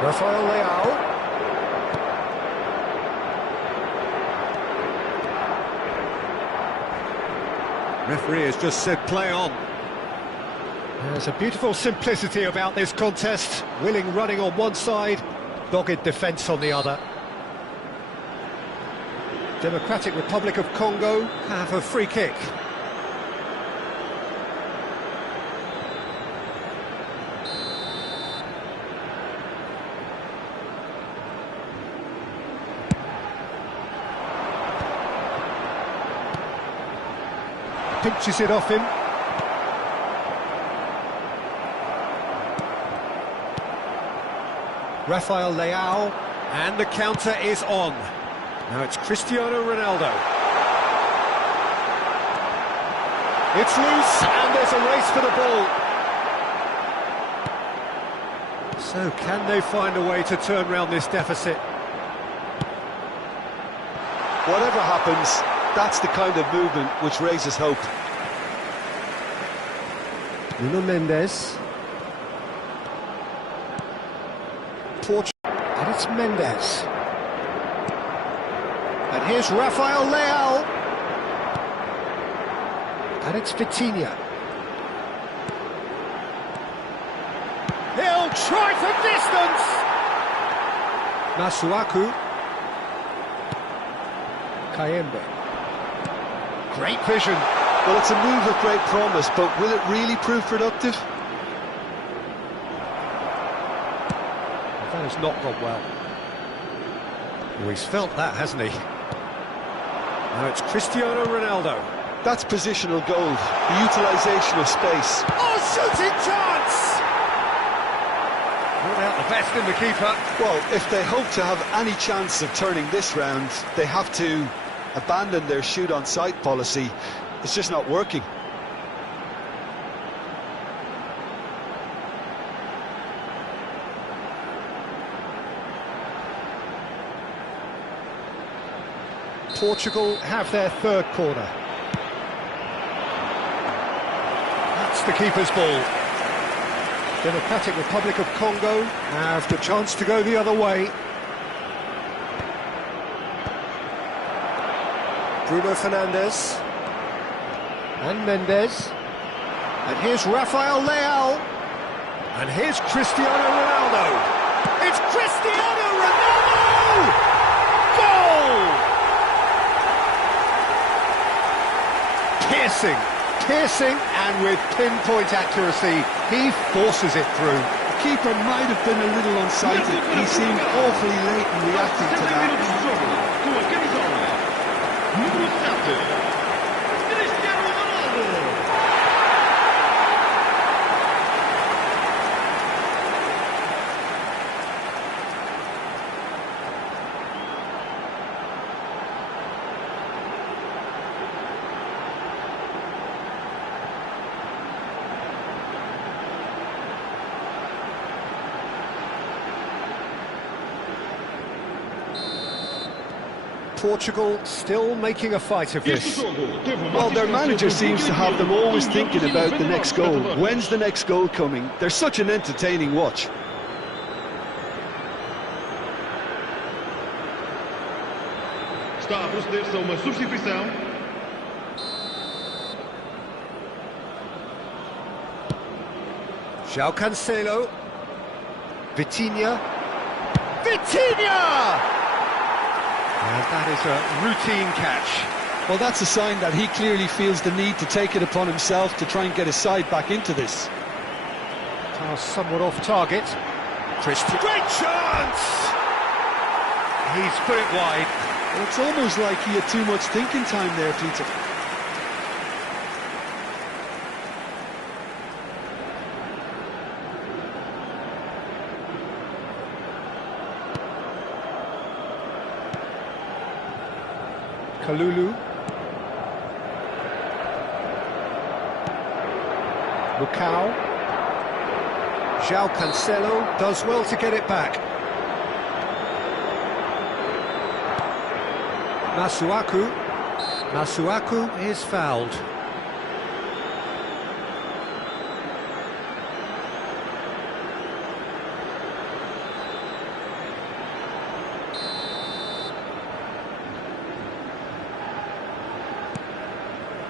Rafael Leao. Referee has just said play on. There's a beautiful simplicity about this contest. Willing running on one side, dogged defence on the other. Democratic Republic of Congo have a free kick. Pinches it off him. Rafael Leao, and the counter is on. Now it's Cristiano Ronaldo. It's loose, and there's a race for the ball. So can they find a way to turn round this deficit? Whatever happens, that's the kind of movement which raises hope. Nuno Mendes. Portugal. And it's Mendes. And here's Rafael Leao. And it's Vitinha. He'll try for distance! Masuaku. Kayembe. Great vision. Well, it's a move of great promise, but will it really prove productive? That has not gone well. Oh, he's felt that, hasn't he? Now it's Cristiano Ronaldo. That's positional gold, the utilisation of space. Oh, shooting chance! Brought out the best in the keeper. Well, if they hope to have any chance of turning this round, they have to abandon their shoot-on-sight policy. It's just not working. Portugal have their third corner. That's the keeper's ball. Democratic Republic of Congo have the chance to go the other way. Bruno Fernandes. And Mendes. And here's Rafael Leao. And here's Cristiano Ronaldo. It's Cristiano Ronaldo! Goal! Piercing, and with pinpoint accuracy, he forces it through. The keeper might have been a little unsighted. He seemed awfully late in reacting to that. Portugal still making a fight of this. Well, their manager seems to have them always thinking about the next goal. When's the next goal coming? They're such an entertaining watch. Está a proceder-se a uma substituição. João Cancelo. Vitinha. Vitinha! And that is a routine catch. Well, that's a sign that he clearly feels the need to take it upon himself to try and get his side back into this. Pass somewhat off target. Christian. Great chance! He's put it wide. Well, it's almost like he had too much thinking time there, Peter. Kalulu. Lucao. João Cancelo does well to get it back. Masuaku. Masuaku is fouled.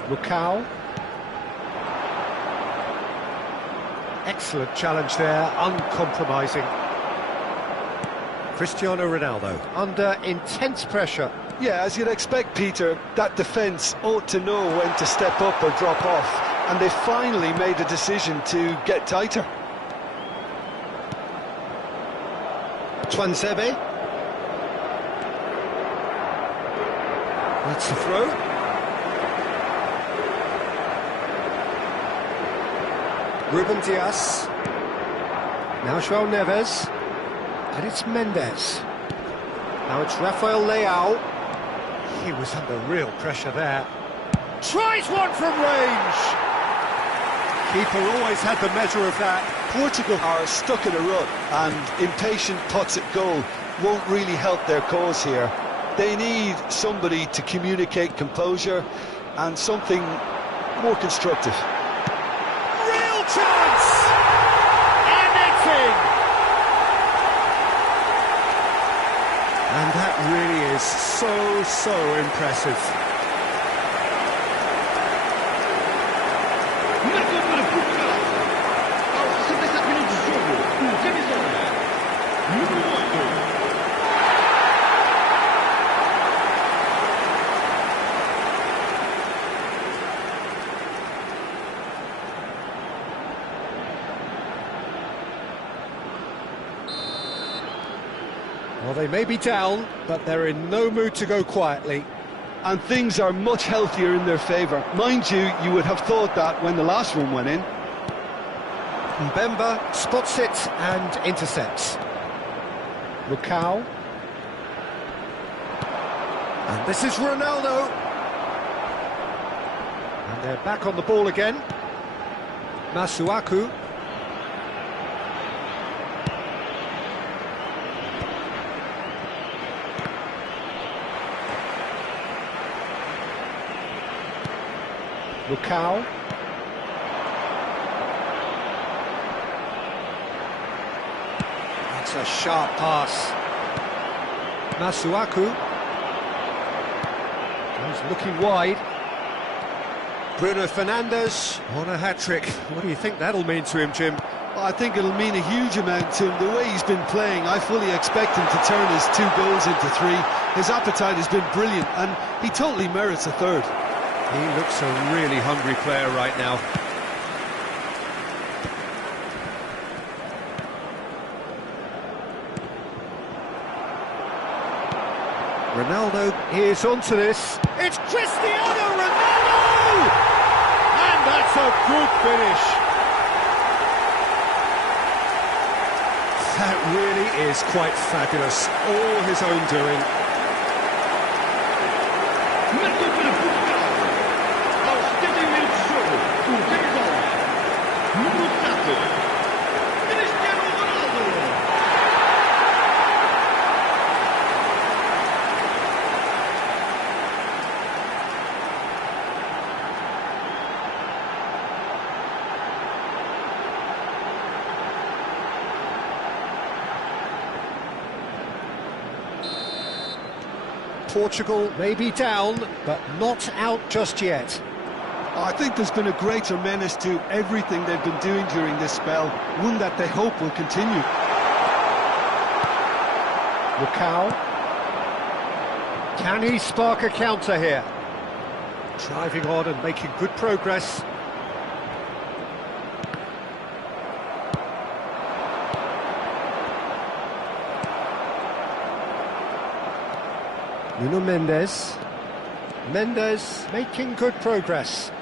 Lucao. Excellent challenge there, uncompromising. Cristiano Ronaldo under intense pressure. Yeah, as you'd expect, Peter, that defence ought to know when to step up or drop off, and they finally made a decision to get tighter. Twansebe. That's the throw. Ruben Dias. Now João Neves. And it's Mendes. Now it's Rafael Leao. He was under real pressure there. Tries one from range. Keeper always had the measure of that. Portugal are stuck in a rut, and impatient putts at goal won't really help their cause here. They need somebody to communicate composure and something more constructive. Real chance! And it's in! And that really is so impressive. Marcou para Portugal. Aos 67 minutos de jogo, o camisola número 8. Well, they may be down, but they're in no mood to go quietly. And things are much healthier in their favour. Mind you, you would have thought that when the last one went in. Mbemba spots it and intercepts. Lukau. And this is Ronaldo. And they're back on the ball again. Masuaku. Lukau. That's a sharp pass. Masuaku. He's looking wide. Bruno Fernandes on a hat-trick. What do you think that'll mean to him, Jim? I think it'll mean a huge amount to him. The way he's been playing, I fully expect him to turn his 2 goals into 3. His appetite has been brilliant, and he totally merits a third. He looks a really hungry player right now. Ronaldo is onto this. It's Cristiano Ronaldo! And that's a good finish. That really is quite fabulous. All his own doing. Marcou para Portugal. Aos 71 minutos de jogo, o camisola número 7. Cristiano Ronaldo. Portugal may be down, but not out just yet. I think there's been a greater menace to everything they've been doing during this spell, one that they hope will continue. Lukau. Can he spark a counter here? Driving on and making good progress. Nuno Mendes. Mendes making good progress.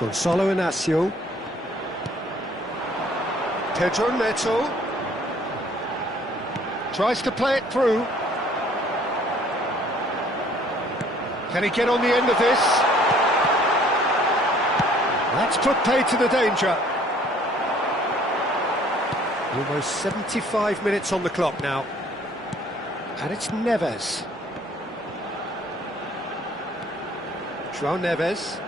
Gonçalo Inácio. Pedro Neto. Tries to play it through. Can he get on the end of this? That's put paid to the danger. Almost 75 minutes on the clock now. And it's Neves. João Neves.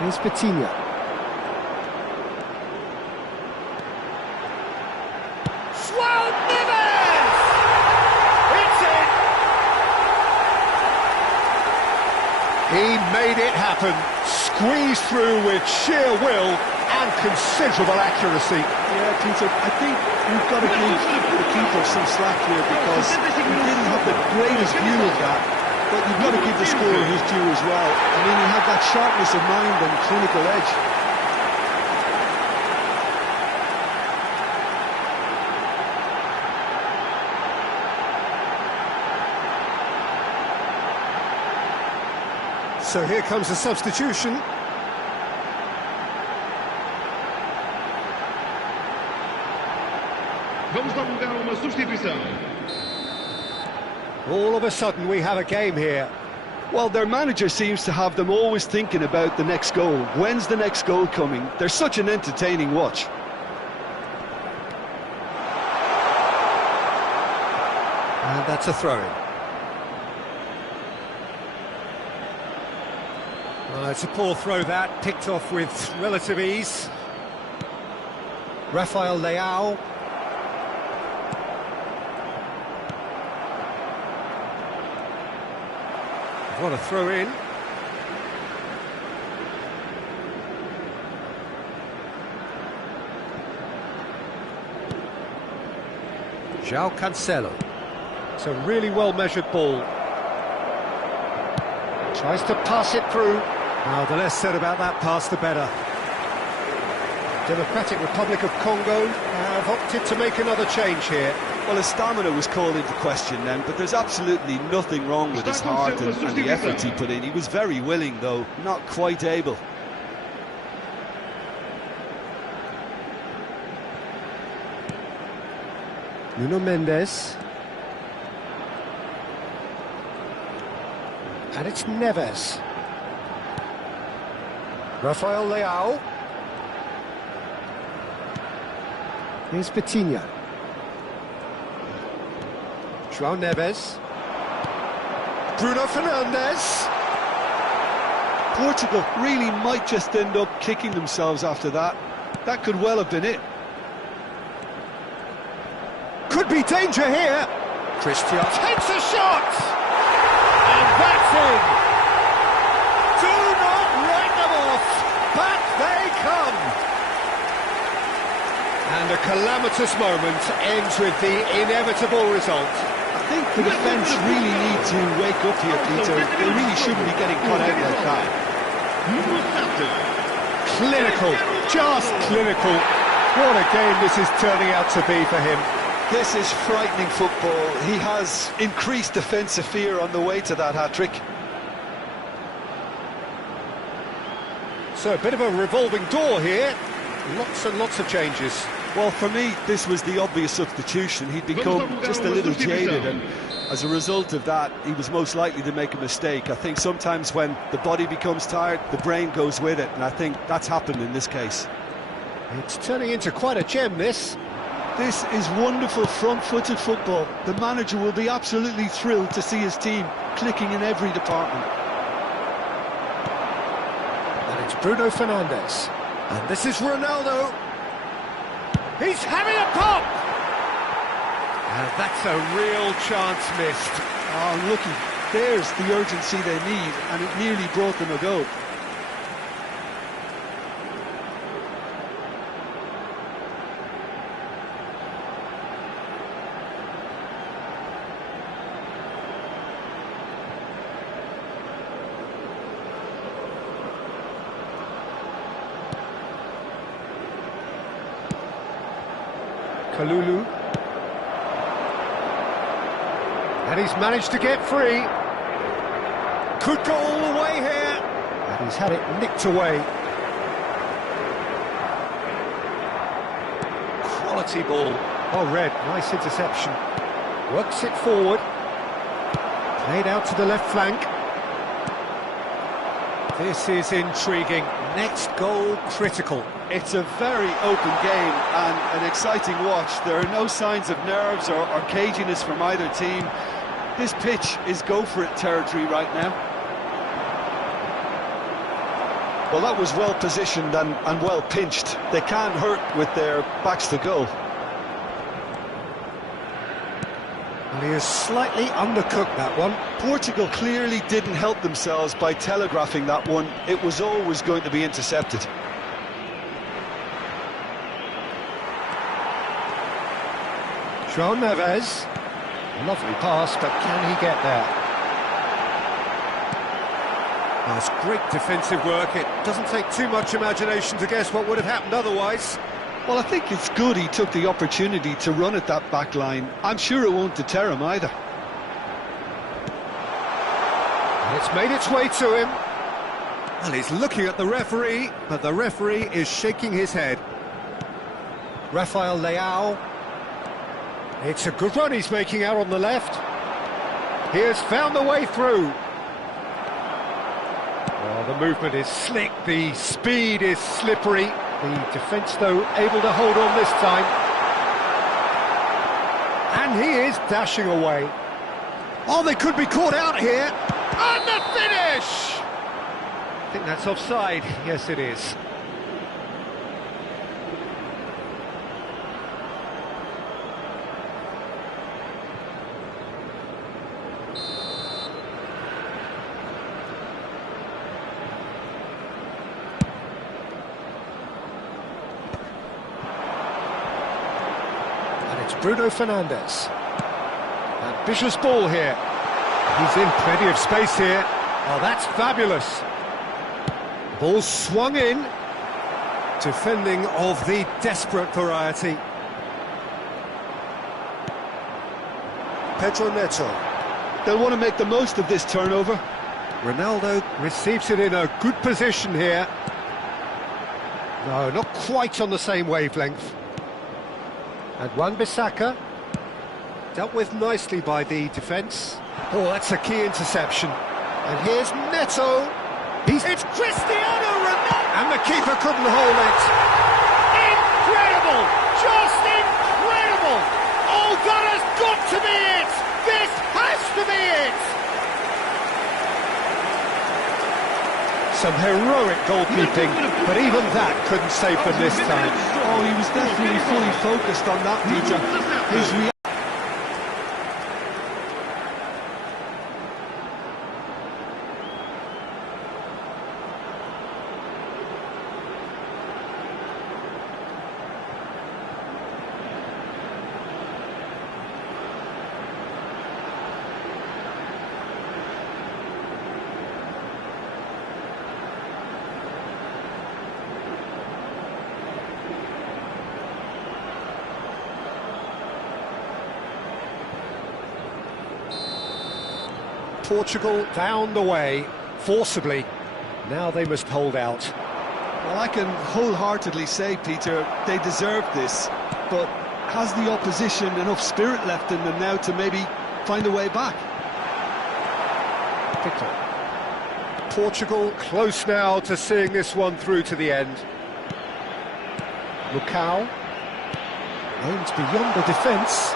Here's Coutinho. João Neves! It's in! He made it happen. Squeezed through with sheer will and considerable accuracy. Yeah, Peter, I think we've got to give the keeper some slack here because he didn't have the greatest view of that, but you've got to give the scorer his due as well. I mean, he had that sharpness of mind and clinical edge. So here comes the substitution. Vamos divulgar uma substituição. All of a sudden we have a game here. Well, their manager seems to have them always thinking about the next goal. When's the next goal coming? They're such an entertaining watch. And that's a throw-in. Well, it's a poor throw that, picked off with relative ease. Rafael Leao. What a throw in. João Cancelo. It's a really well-measured ball. Tries to pass it through. Now, the less said about that pass, the better. Democratic Republic of Congo have opted to make another change here. Well, his stamina was called into question then, but there's absolutely nothing wrong with his heart and the efforts he put in. He was very willing, though, not quite able. Nuno Mendes. And it's Neves. Rafael Leao. Here's Vitinha. João Neves. Bruno Fernandes. Portugal really might just end up kicking themselves after that. That could well have been it. Could be danger here. Christian takes a shot. And that's in. Do not write them off. Back they come. And a calamitous moment ends with the inevitable result. I think the defence really need to wake up here, Peter. They really shouldn't be getting caught out like that. Clinical, just clinical. What a game this is turning out to be for him. This is frightening football. He has increased defensive fear on the way to that hat-trick. So a bit of a revolving door here. Lots and lots of changes. Well, for me, this was the obvious substitution. He'd become just a little jaded, and as a result of that, he was most likely to make a mistake. I think sometimes when the body becomes tired, the brain goes with it, and I think that's happened in this case. It's turning into quite a gem, this. This is wonderful front-footed football. The manager will be absolutely thrilled to see his team clicking in every department. And it's Bruno Fernandes. And this is Ronaldo. He's having a pop! And that's a real chance missed. Oh, looky, there's the urgency they need, and it nearly brought them a goal. Kalulu. And he's managed to get free. Could go all the way here. And he's had it nicked away. Quality ball. Oh, Red, nice interception. Works it forward. Played out to the left flank. This is intriguing. Next goal critical. It's a very open game and an exciting watch. There are no signs of nerves or caginess from either team. This pitch is go-for-it territory right now. Well, that was well positioned and well pinched. They can't hurt with their backs to goal. And he is slightly undercooked, that one. Portugal clearly didn't help themselves by telegraphing that one. It was always going to be intercepted. João Neves. Lovely pass, but can he get there? That's great defensive work. It doesn't take too much imagination to guess what would have happened otherwise. Well, I think it's good he took the opportunity to run at that back line. I'm sure it won't deter him either. And it's made its way to him. Well, he's looking at the referee, but the referee is shaking his head. Rafael Leao. It's a good run he's making out on the left. He has found the way through. Well, the movement is slick, the speed is slippery. The defence, though, able to hold on this time. And he is dashing away. Oh, they could be caught out here. And the finish! I think that's offside. Yes, it is. Bruno Fernandes. Ambitious ball here. He's in plenty of space here. Oh, that's fabulous. Ball swung in. Defending of the desperate variety. Pedro Neto. They'll want to make the most of this turnover. Ronaldo receives it in a good position here. No, not quite on the same wavelength. And Wan-Bissaka, dealt with nicely by the defence. Oh, that's a key interception. And here's Neto. It's Cristiano Ronaldo! And the keeper couldn't hold it. Incredible! Just incredible! Oh, that has got to be it! This has to be it! Some heroic goalkeeping, but even that couldn't save them this time. Oh, he was definitely fully focused on that, Peter. His reaction. Portugal found a way, forcibly. Now they must hold out. Well, I can wholeheartedly say, Peter, they deserve this, but has the opposition enough spirit left in them now to maybe find a way back? Portugal close now to seeing this one through to the end. Lucao aims beyond the defence.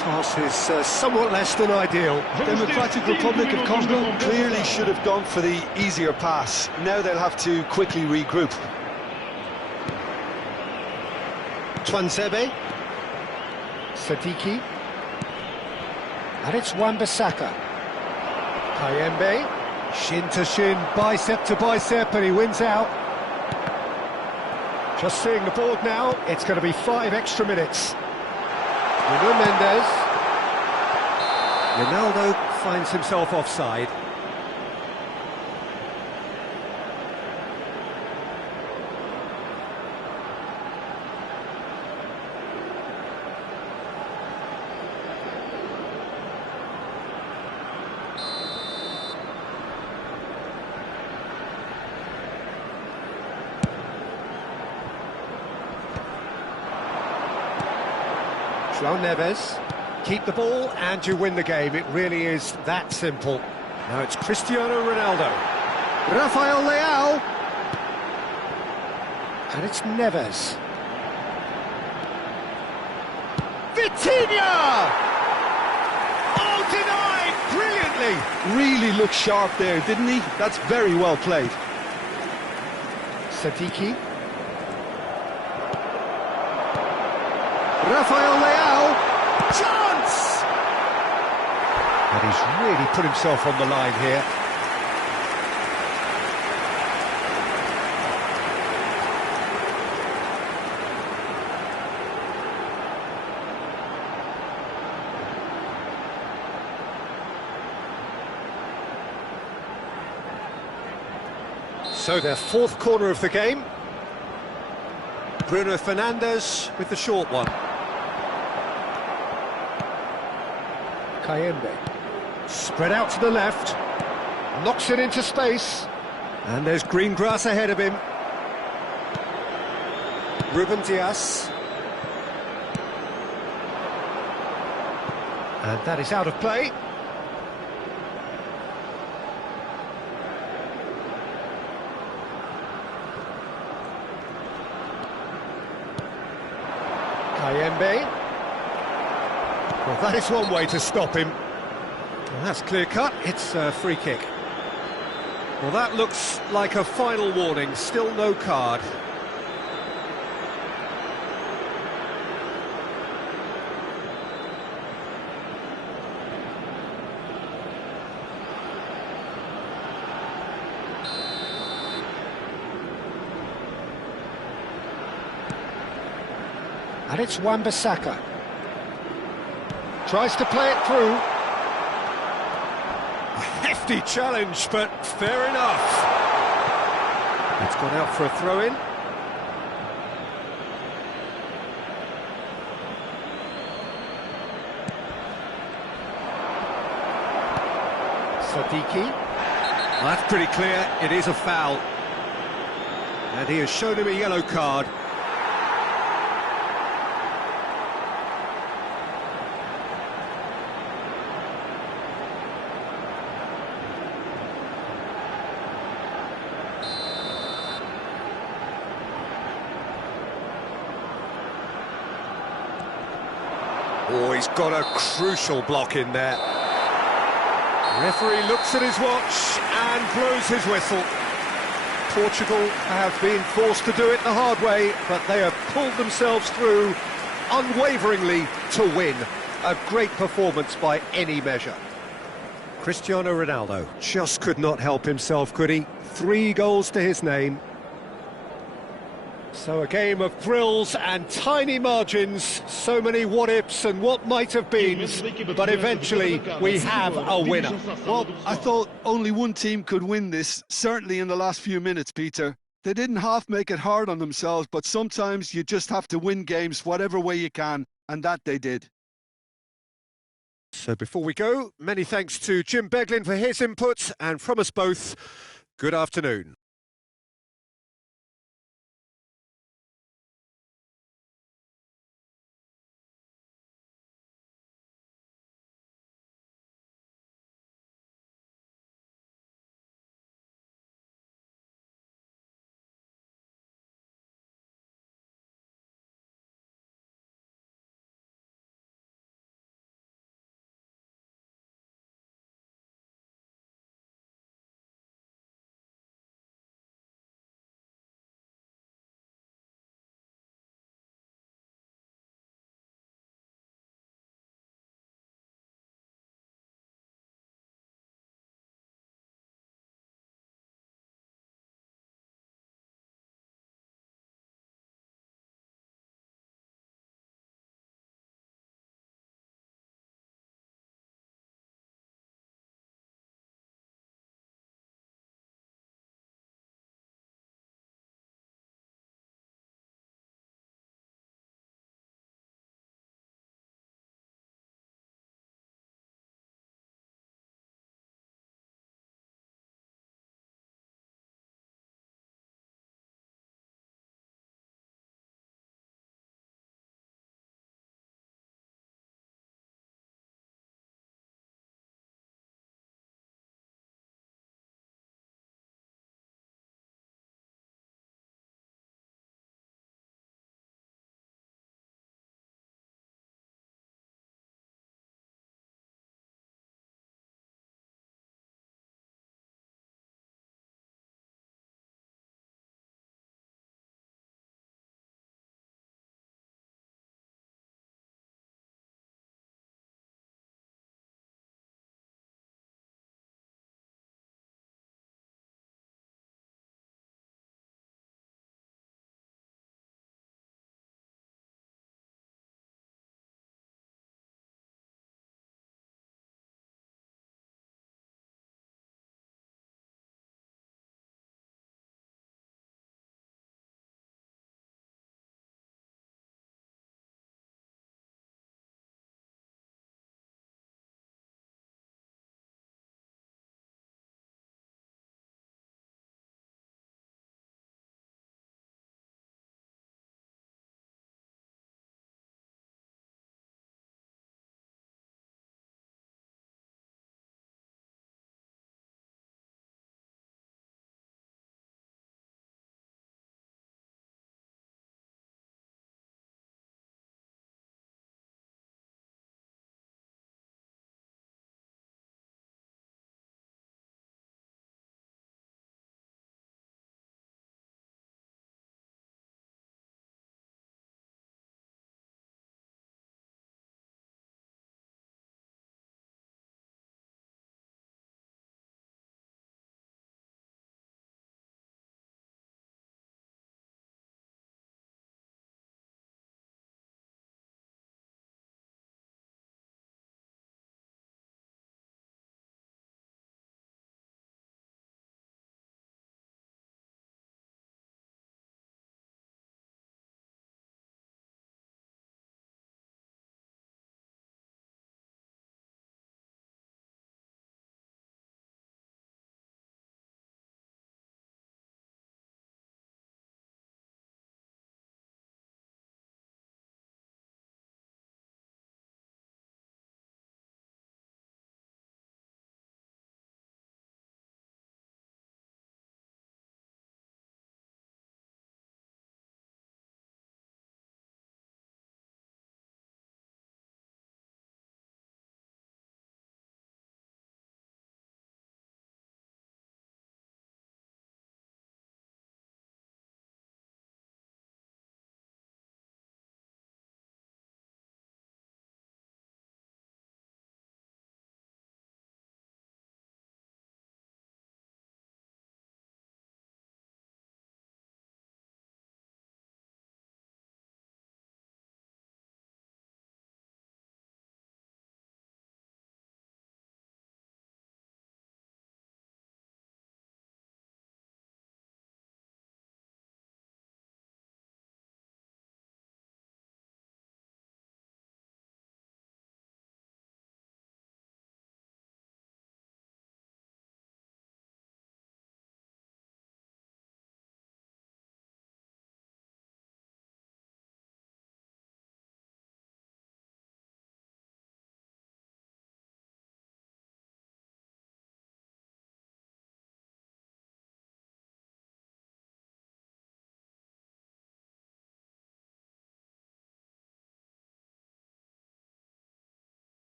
Pass is somewhat less than ideal. Democratic Republic of Congo clearly should have gone for the easier pass. Now they'll have to quickly regroup. Twanzebe. Sadiki. And it's Wan-Bissaka. Kayembe. Shin to shin, bicep to bicep, and he wins out. Just seeing the board now, it's going to be 5 extra minutes. Nuno Mendes. Ronaldo finds himself offside. João Neves, keep the ball and you win the game. It really is that simple. Now it's Cristiano Ronaldo. Rafael Leao. And it's Neves. Vitinha! Oh, denied brilliantly. Really looked sharp there, didn't he? That's very well played. Sadiki. Rafael Leao, chance! And he's really put himself on the line here. So their fourth corner of the game. Bruno Fernandes with the short one. Kayembe. Spread out to the left. Knocks it into space. And there's green grass ahead of him. Ruben Dias. And that is out of play. Kayembe. Well, that is one way to stop him. Well, that's clear cut. It's a free kick. Well, that looks like a final warning. Still no card. And it's Wan-Bissaka. Tries to play it through. A hefty challenge, but fair enough. It's gone out for a throw-in. Sadiki. Well, that's pretty clear. It is a foul. And he has shown him a yellow card. Oh, he's got a crucial block in there. Referee looks at his watch and blows his whistle. Portugal have been forced to do it the hard way, but they have pulled themselves through unwaveringly to win. A great performance by any measure. Cristiano Ronaldo just could not help himself, could he? 3 goals to his name. So a game of thrills and tiny margins, so many what-ifs and what might have been, but eventually we have a winner. Well, I thought only one team could win this, certainly in the last few minutes, Peter. They didn't half make it hard on themselves, but sometimes you just have to win games whatever way you can, and that they did. So before we go, many thanks to Jim Beglin for his input, and from us both, good afternoon.